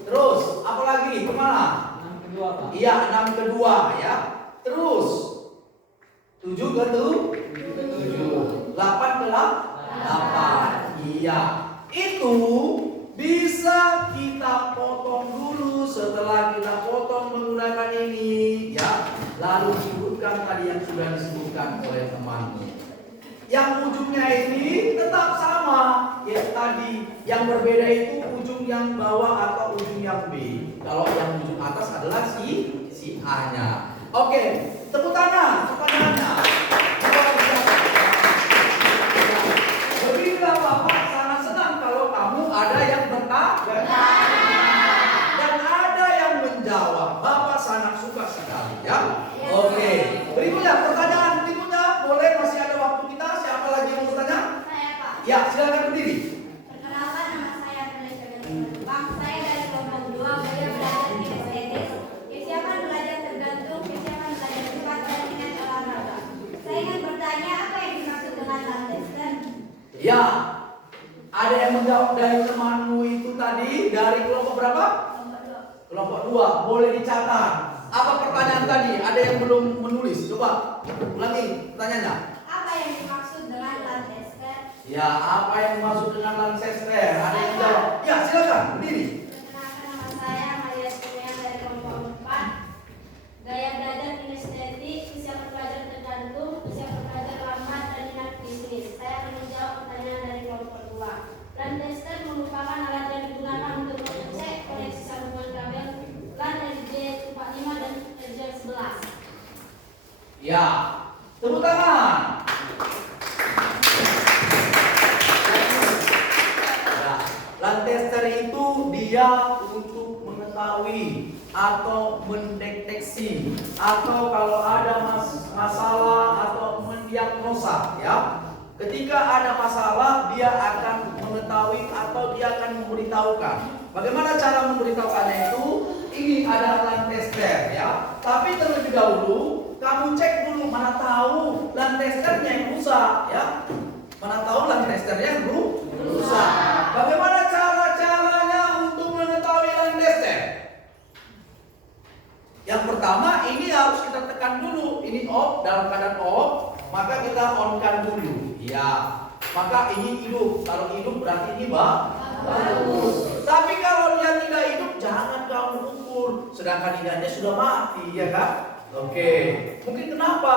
Terus apa lagi? Kemana? 6 ke 2, Pak. Iya, 6 ke 2, ya. Terus 7 ke 7. 8 ke 8. Iya. Itu bisa kita potong dulu. Setelah kita potong menggunakan ini, ya, lalu sebutkan tadi yang sudah disebutkan oleh temanmu. Yang ujungnya ini tetap sama, ya tadi. Yang berbeda itu ujung yang bawah atau ujung yang B. Kalau yang ujung atas adalah si A-nya. Oke, tepuk tangan pertanyaannya. Beginilah Bapak sangat senang kalau kamu ada yang bertanya dan ada yang menjawab. Bapak sangat suka sekali, ya. Oke, berikutnya pertanyaan berikutnya. Boleh, masih ada waktu kita. Siapa lagi yang mau bertanya? Saya, Pak. Ya, silakan berdiri. Perkenalkan, nama saya Felicia Bang. Saya dari kelompok 2, beliau belajar kinestetis. Kesiapan belajar tergantung, kesiapan belajar cepat dan minat olahraga. Saya ingin bertanya, apa yang dimaksud dengan Landesken? Ya, ada yang menjawab dari temanmu itu tadi dari kelompok berapa? Kelompok 2. Kelompok 2. Boleh dicatat. Apa pertanyaan tadi? Ada yang belum menulis? Coba ulangi pertanyaannya. Apa yang dimaksud dengan Lancaster? Ya, apa yang dimaksud dengan Lancaster? Ada yang jawab? Ya, silakan berdiri. Perkenalkan, nama saya Maria Sumian dari kelompok 4. Gaya belajar kinestetik, kesiapan belajar tergantung, kesiapan belajar lambat dan minat bisnis. Saya akan menjawab pertanyaan dari kelompok 2. Lancaster merupakan alat yang digunakan untuk mengecek koneksi sambungan kabel LAN RJ45 dan RJ11. Ya, tepuk tangan. Ya, Lancaster itu dia untuk mengetahui atau mendeteksi atau kalau ada masalah atau mendiagnosa, ya. Ketika ada masalah dia akan mengetahui atau dia akan memberitahukan. Bagaimana cara memberitahukannya itu? Ini ada Lancaster, ya. Tapi terlebih dahulu kamu cek dulu, mana tahu Lancasternya yang rusak, ya. Mana tahu Lancasternya yang rusak. Bagaimana caranya untuk mengetahui Lancaster? Yang pertama ini harus kita tekan dulu, ini off, dalam keadaan off, maka kita on-kan dulu. Ya, maka ini hidup. Kalau hidup berarti ini bagus. Tapi kalau dia tidak hidup, jangan kamu ukur. Sedangkan ini sudah mati, ya kan? Oke. Mungkin kenapa?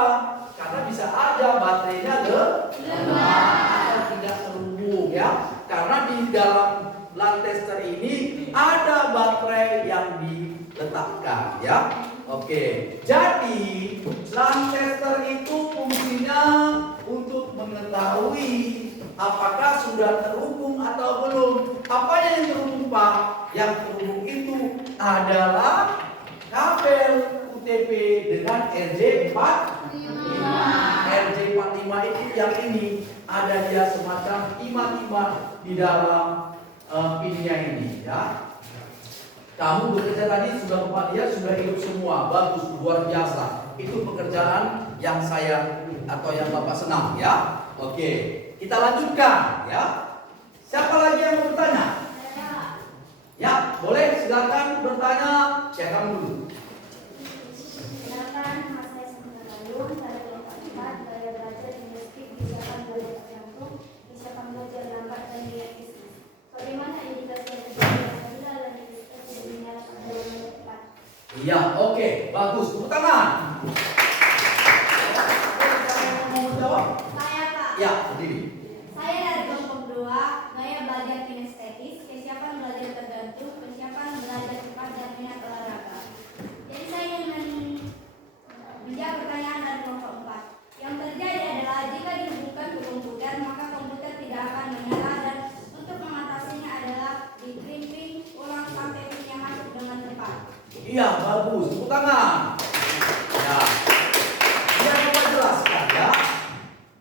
Karena bisa aja baterainya lemah atau tidak terhubung, ya. Karena di dalam Lancaster ini ada baterai yang diletakkan, ya. Oke. Jadi Lancaster itu fungsinya untuk mengetahui apakah sudah terhubung atau belum. Apanya yang terhubung, Pak? Yang terhubung itu adalah kabel UTP dengan RJ45. RJ45 itu yang ini ada dia semacam timah-timah di dalam pinnya ini, ya. Kamu bekerja tadi sudah Bapak lihat sudah hidup semua, bagus, luar biasa. Itu pekerjaan yang saya atau yang Bapak senang, ya. Oke, kita lanjutkan, ya. Siapa lagi yang mau bertanya? Ya, boleh silakan bertanya. Siapa dulu? Perkenalkan, nama saya Sandra Layun dari kelompok 4. Gaya belajar kinestetik, kesiapan belajar tergantung, kesiapan belajar lambat dan minat bisnis. Bagaimana indikasi yang terjadi apabila Lancaster tidak dinyalakan dalam masa depan? Iya, oke, bagus. Tepuk tangan. Mau menjawab? Saya, Pak. Ya, berdiri. Saya dari kelompok 2. Gaya belajar kinestetis, kesiapan belajar tergantung, kesiapan belajar cepat dan minat olahraga. Jadi saya ingin menjawab pertanyaan dari kelompok 4. Yang terjadi adalah jika dihubungkan ke komputer, maka komputer tidak akan menyala dan untuk mengatasinya adalah di crimping ulang sampai pinnya masuk dengan tepat. Iya, bagus. Tepuk tangan. Ya. Yang kita jelaskan, ya.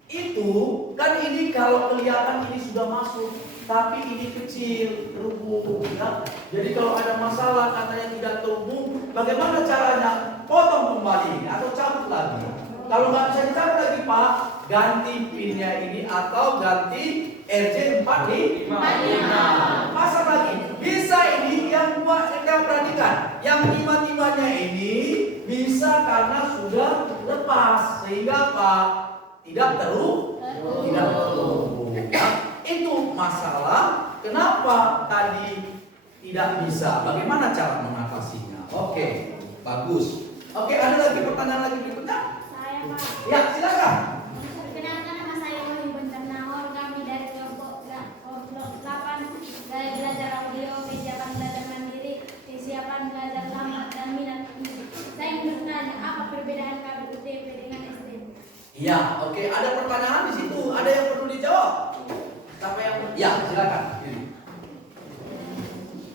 Itu kan ini kalau kelihatan ini sudah masuk, tapi ini kecil, terhubung, ya. Jadi kalau ada masalah katanya tidak terhubung, bagaimana caranya? Potong kembali atau cabut lagi. Kalau nggak bisa dicabut lagi, Pak, ganti pinnya ini atau ganti RJ45. Pasang lagi. Bisa ini yang buat kita perhatikan. Yang timah-timahnya ini bisa karena sudah lepas sehingga Pak tidak terhubung. Itu masalah. Kenapa tadi tidak bisa? Bagaimana cara mengatasinya? Oke, bagus. Oke, ada lagi pertanyaan lagi berikutnya? Saya, Pak. Ya, silakan. Perkenalkan, nama saya Wahyu Benternawar. Kami dari kelompok 8. Gaya belajar audio, kesiapan belajar mandiri, kesiapan belajar lambat dan minat bisnis. Saya ingin bertanya, apa perbedaan kabel UTP dengan STM? Iya, oke. Ada pertanyaan di situ. Ada yang perlu dijawab? Siapa yang? Ya, silakan.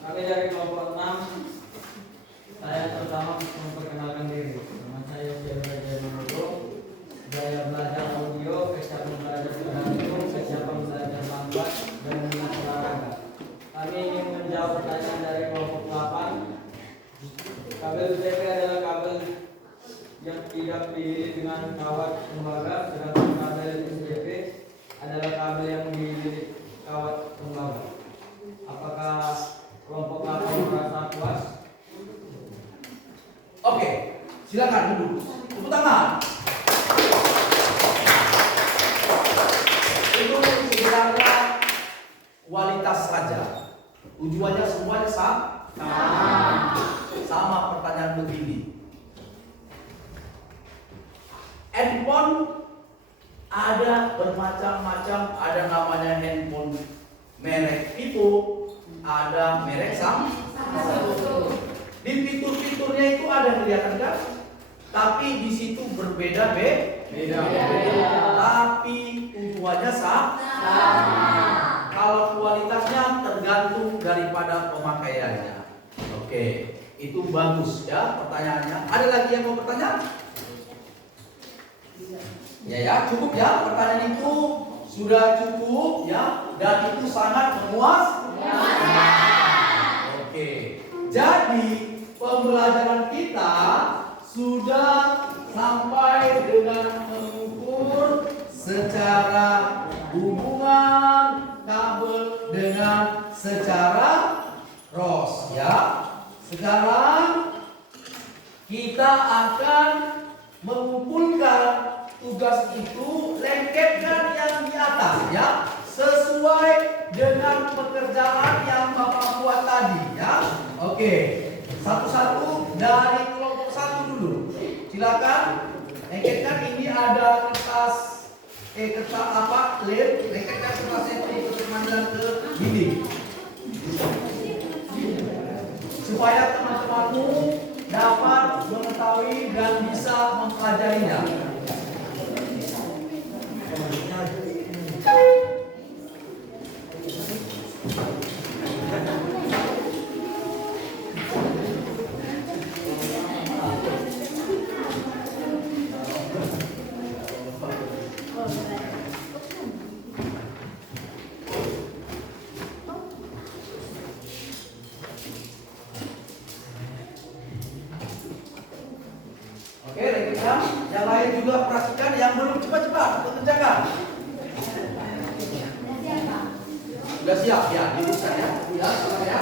Kami dari kelompok 6. Saya pertama memperkenalkan diri. Nama saya Belajar Menurut. Gaya belajar audio, kesiapan belajar tergantung, kesiapan belajar lambat dan minat olahraga. Kami ingin menjawab pertanyaan dari kelompok 8. Kabel UTP adalah kabel yang tidak diikat dengan kawat tembaga, sedangkan kabel STP adalah kabel yang diikat kawat tembaga. Apakah kelompok 8 merasa puas? Oke, Silakan duduk. Tepuk tangan. Itu sebenarnya kualitas saja. Tujuannya semuanya sama pertanyaan begini. Handphone ada bermacam-macam, ada namanya handphone merek Vivo, ada merek Samsung. Di fitur-fiturnya itu ada kelihatan kan? Tapi di situ berbeda beda. Tapi tujuannya sama. Kalau kualitasnya tergantung daripada pemakaiannya. Oke, itu bagus ya pertanyaannya. Ada lagi yang mau bertanya? Ya, cukup ya. Pertanyaan itu sudah cukup ya, dan itu sangat memuaskan. Oke. Jadi pembelajaran kita sudah sampai dengan mengukur secara hubungan kabel dengan secara ros ya. Sekarang kita akan mengumpulkan tugas itu, lengkapkan yang di atas ya, sesuai dengan pekerjaan yang Bapak buat tadi ya. Oke, satu-satu dari kelompok 1 dulu. Silakan lengkapkan. Ini ada kertas lem, lengkapkan kertasnya untuk mandan ke dinding supaya teman-temanmu dapat mengetahui dan bisa mempelajarinya. Oke, rekan, yang lain juga perhatikan, yang belum cepat-cepat kerjakan. Sudah siap ya, dibuka ya. Ya, ya.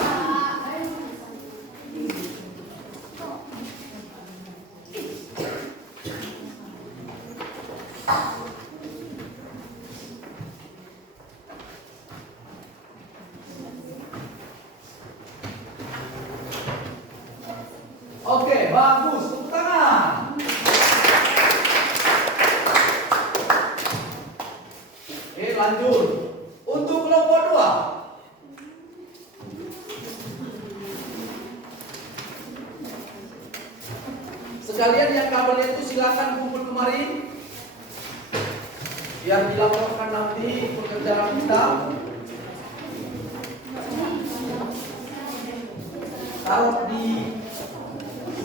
Oke, bagus. Tepuk tangan. Oke, lanjut. Untuk kelompok 2. Sekalian yang kabelnya itu silakan kumpul kemari biar dilaporkan nanti pekerjaan kita. Taruh di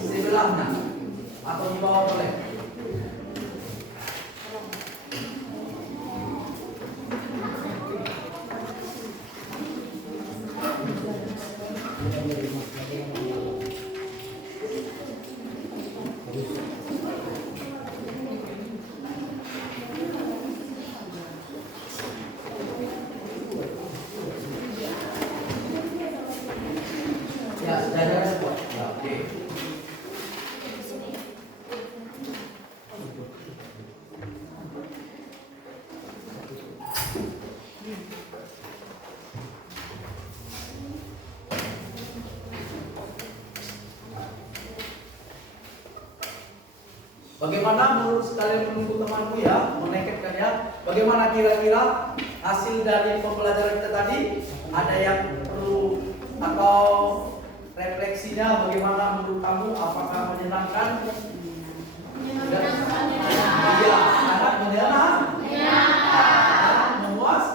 sebelahnya atau di bawah boleh. Ya, sudah. Ya, oke. Bagaimana menurut sekalian menunggu temanku ya, meneketkan ya. Bagaimana kira-kira hasil dari pembelajaran kita tadi? Ada yang perlu atau refleksinya bagaimana menurut kamu? Apakah menyenangkan? Iya, sangat menyenangkan. Memuas?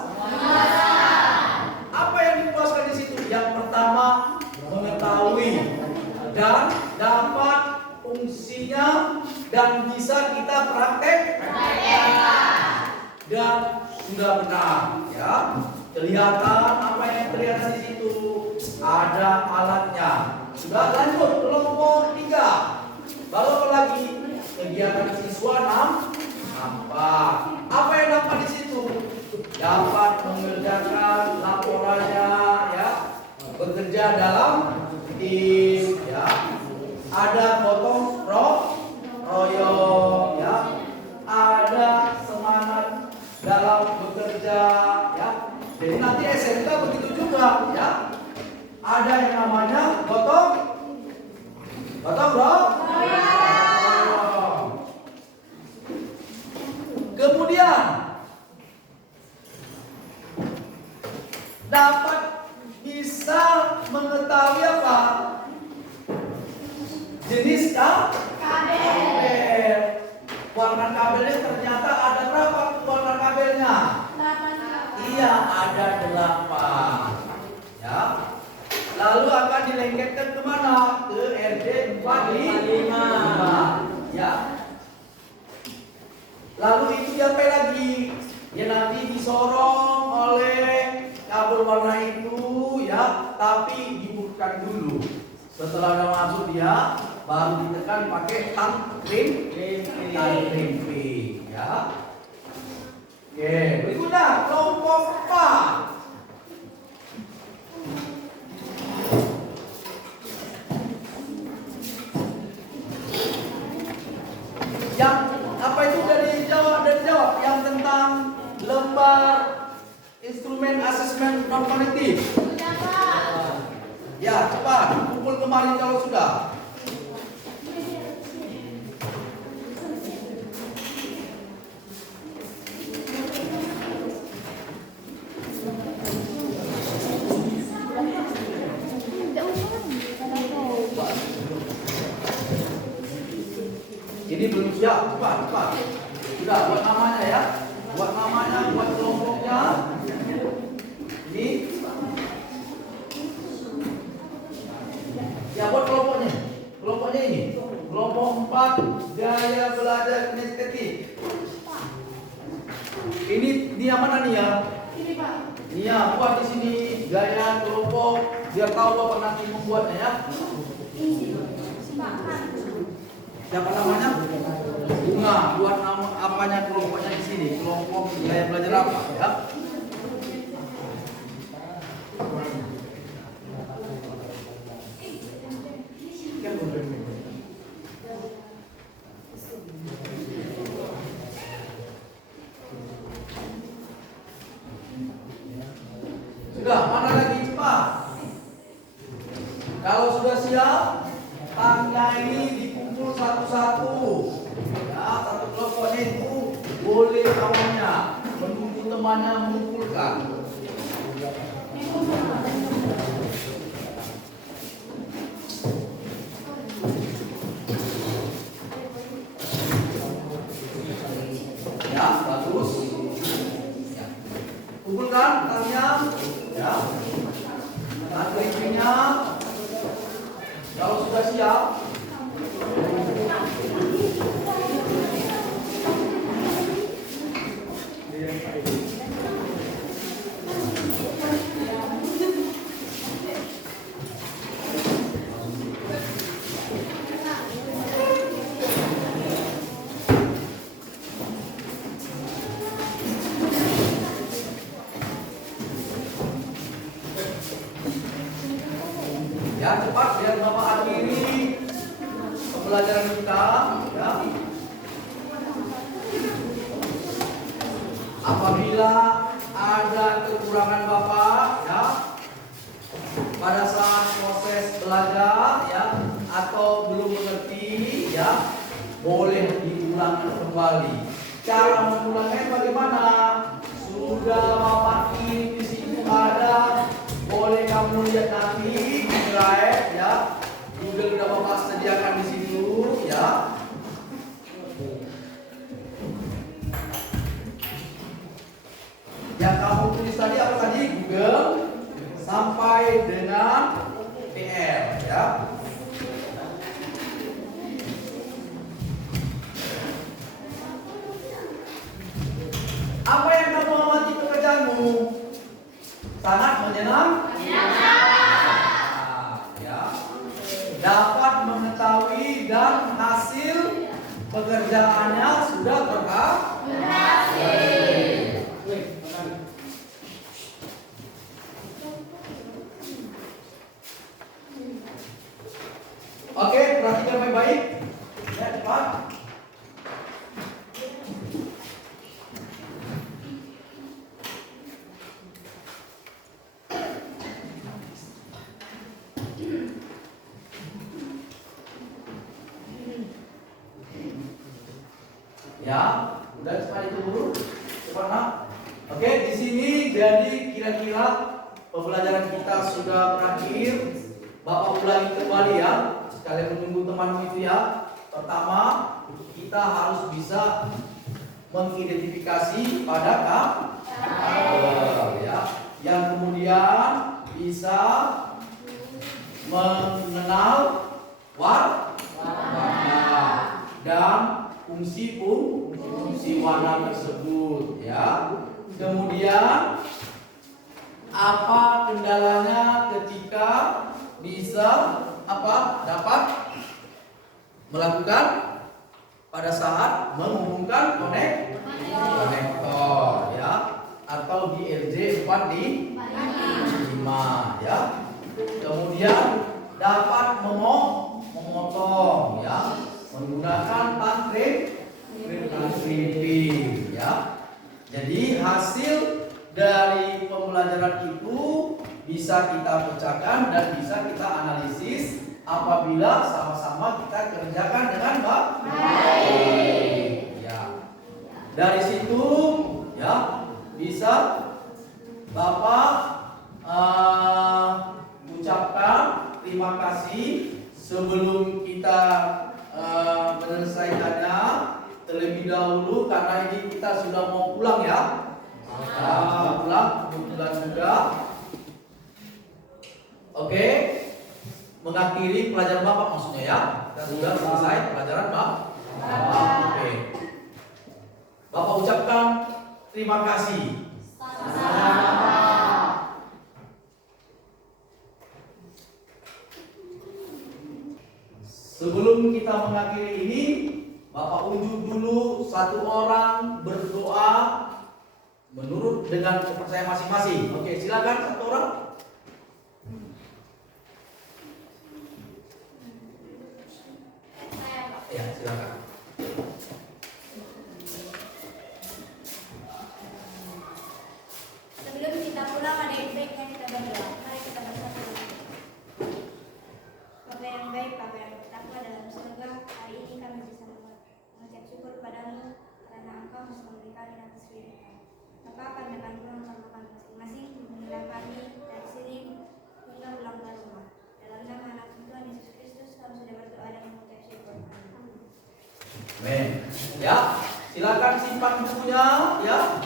Apa yang dipuaskan di situ? Yang pertama, mengetahui dan dapat fungsinya dan bisa kita praktekkan dan sudah benar ya. Kelihatan apa yang terlihat di situ, ada alatnya. Sudah, lanjut kelompok 3. Lalu lagi kegiatan siswa nampak. Apa yang dapat di situ? Dapat mengerjakan laporannya ya, bekerja dalam tim ya. Ada gotong bekerja, ya. Jadi nanti SMK begitu juga, ya. Ada yang namanya gotong royong. Kemudian dapat bisa mengetahui apa? Jenis kabel. Warna kabelnya ternyata ada berapa warna kabelnya? 8. Iya, ada 8. Ya. Lalu akan dilengketkan kemana? Ke RD 45. Ya. Lalu itu diapain lagi? Ya nanti disorong oleh kabel warna itu, ya, tapi dibuka dulu. Setelah udah masuk dia, baru ditekan pakai tang crimping, ya. Oke, berikutnya kelompok 4. Yang apa itu dari jawab yang tentang lembar instrumen asesmen non kognitif. Sudah, Pak. Ya, cepat kumpul kemarin kalau sudah. Ini belum siap, cepat. Sudah buat namanya ya. Buat namanya, buat kelompoknya. Ini. Ya buat kelompoknya. Kelompoknya ini. Kelompok 4 gaya belajar kinestetik. Ini dia mana nih ya? Ini, Pak. Ini ya, buat di sini gaya kelompok biar tahu apa nanti membuatnya ya. Siapa namanya? Bunga. Buat nama apanya kelompoknya di sini. Kelompok gaya belajar apa ya? Sudah, mana lagi cepat? Kalau sudah siap, tangga ini dikumpul satu-satu. Ya, satu kelompoknya itu boleh kawannya menunggu temannya mengumpulkan. Ya, bagus. Ya. Kumpulkan tangnya. Ya. Nantinya kalau sudah siap, ya cepat biar Bapak akhiri pembelajaran kita ya. Apabila ada kekurangan Bapak ya pada saat proses belajar ya atau belum mengerti ya, boleh diulang kembali. Cara mengulangnya bagaimana? Sudah Bapak ini di sini ada, boleh kamu lihat nanti drive ya. Google udah Bapak sediakan di situ ya. Yang kamu tulis tadi apa tadi? Google sampai dengan PR ya. Apa yang kamu amati pekerjaanmu? Sangat menyenangkan. Dapat mengetahui dan hasil pekerjaannya sudah berhasil. Oke, perhatikan baik-baik. Ya, cepat. Ya, udah cepat itu dulu. Cepat nak. Oke, di sini jadi kira-kira pembelajaran kita sudah berakhir. Bapak ulangi kembali ya. Sekalian menunggu teman itu ya. Pertama, kita harus bisa mengidentifikasi pada kabel ya. Yang kemudian bisa mengenal warna dan fungsi warna tersebut ya. Kemudian apa kendalanya ketika bisa dapat melakukan pada saat menghubungkan konektor ya, atau di RJ 455 ya. Kemudian dapat memotong ya menggunakan tripping ya. Jadi hasil dari pembelajaran itu bisa kita pecahkan dan bisa kita analisis apabila sama-sama kita kerjakan dengan baik. Ya. Dari situ ya bisa Bapak ucapkan terima kasih sebelum kita menyelesaikannya terlebih dahulu karena ini kita sudah mau pulang ya. Sudah pulang kebetulan juga. Oke. Mengakhiri pelajaran Bapak maksudnya ya. Kita sudah selesai pelajaran Bapak. Oke. Bapak ucapkan terima kasih. Sebelum kita mengakhiri ini, Bapak unjuk dulu satu orang berdoa menurut dengan kepercayaan masing-masing. Oke, silakan satu orang. Ya, silakan. Sebelum kita pulang ada yang baiknya kita berdoa. Mari kita bersatu. Bapa yang baik, Bapa yang bertakwa dalam surga, hari ini kami bisa mengucap syukur padamu karena Engkau masih memberi kami atas firman. Bapa, kami akan pulang ke rumah masing-masing, meninggalkan kami dari sini hingga pulang ke rumah. Dalam nama anak Tuhan Yesus Kristus, kami sudah berdoa dan mengucap syukur. Amin. Ya, silakan simpan bukunya ya.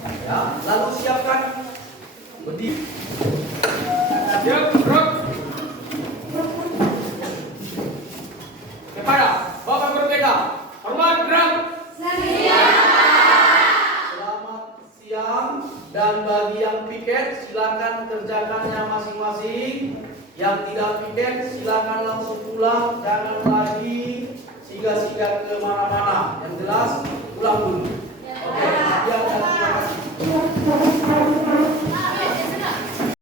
Ya, lalu siapkan berdiri. Siap, bro. Kepada Bapak berbeda, hormat gerak. Selamat siang dan bagi yang piket silakan kerjakannya masing-masing. Yang tidak piket silakan langsung pulang, jangan lagi siga-siga ke mana-mana. Yang jelas pulang dulu.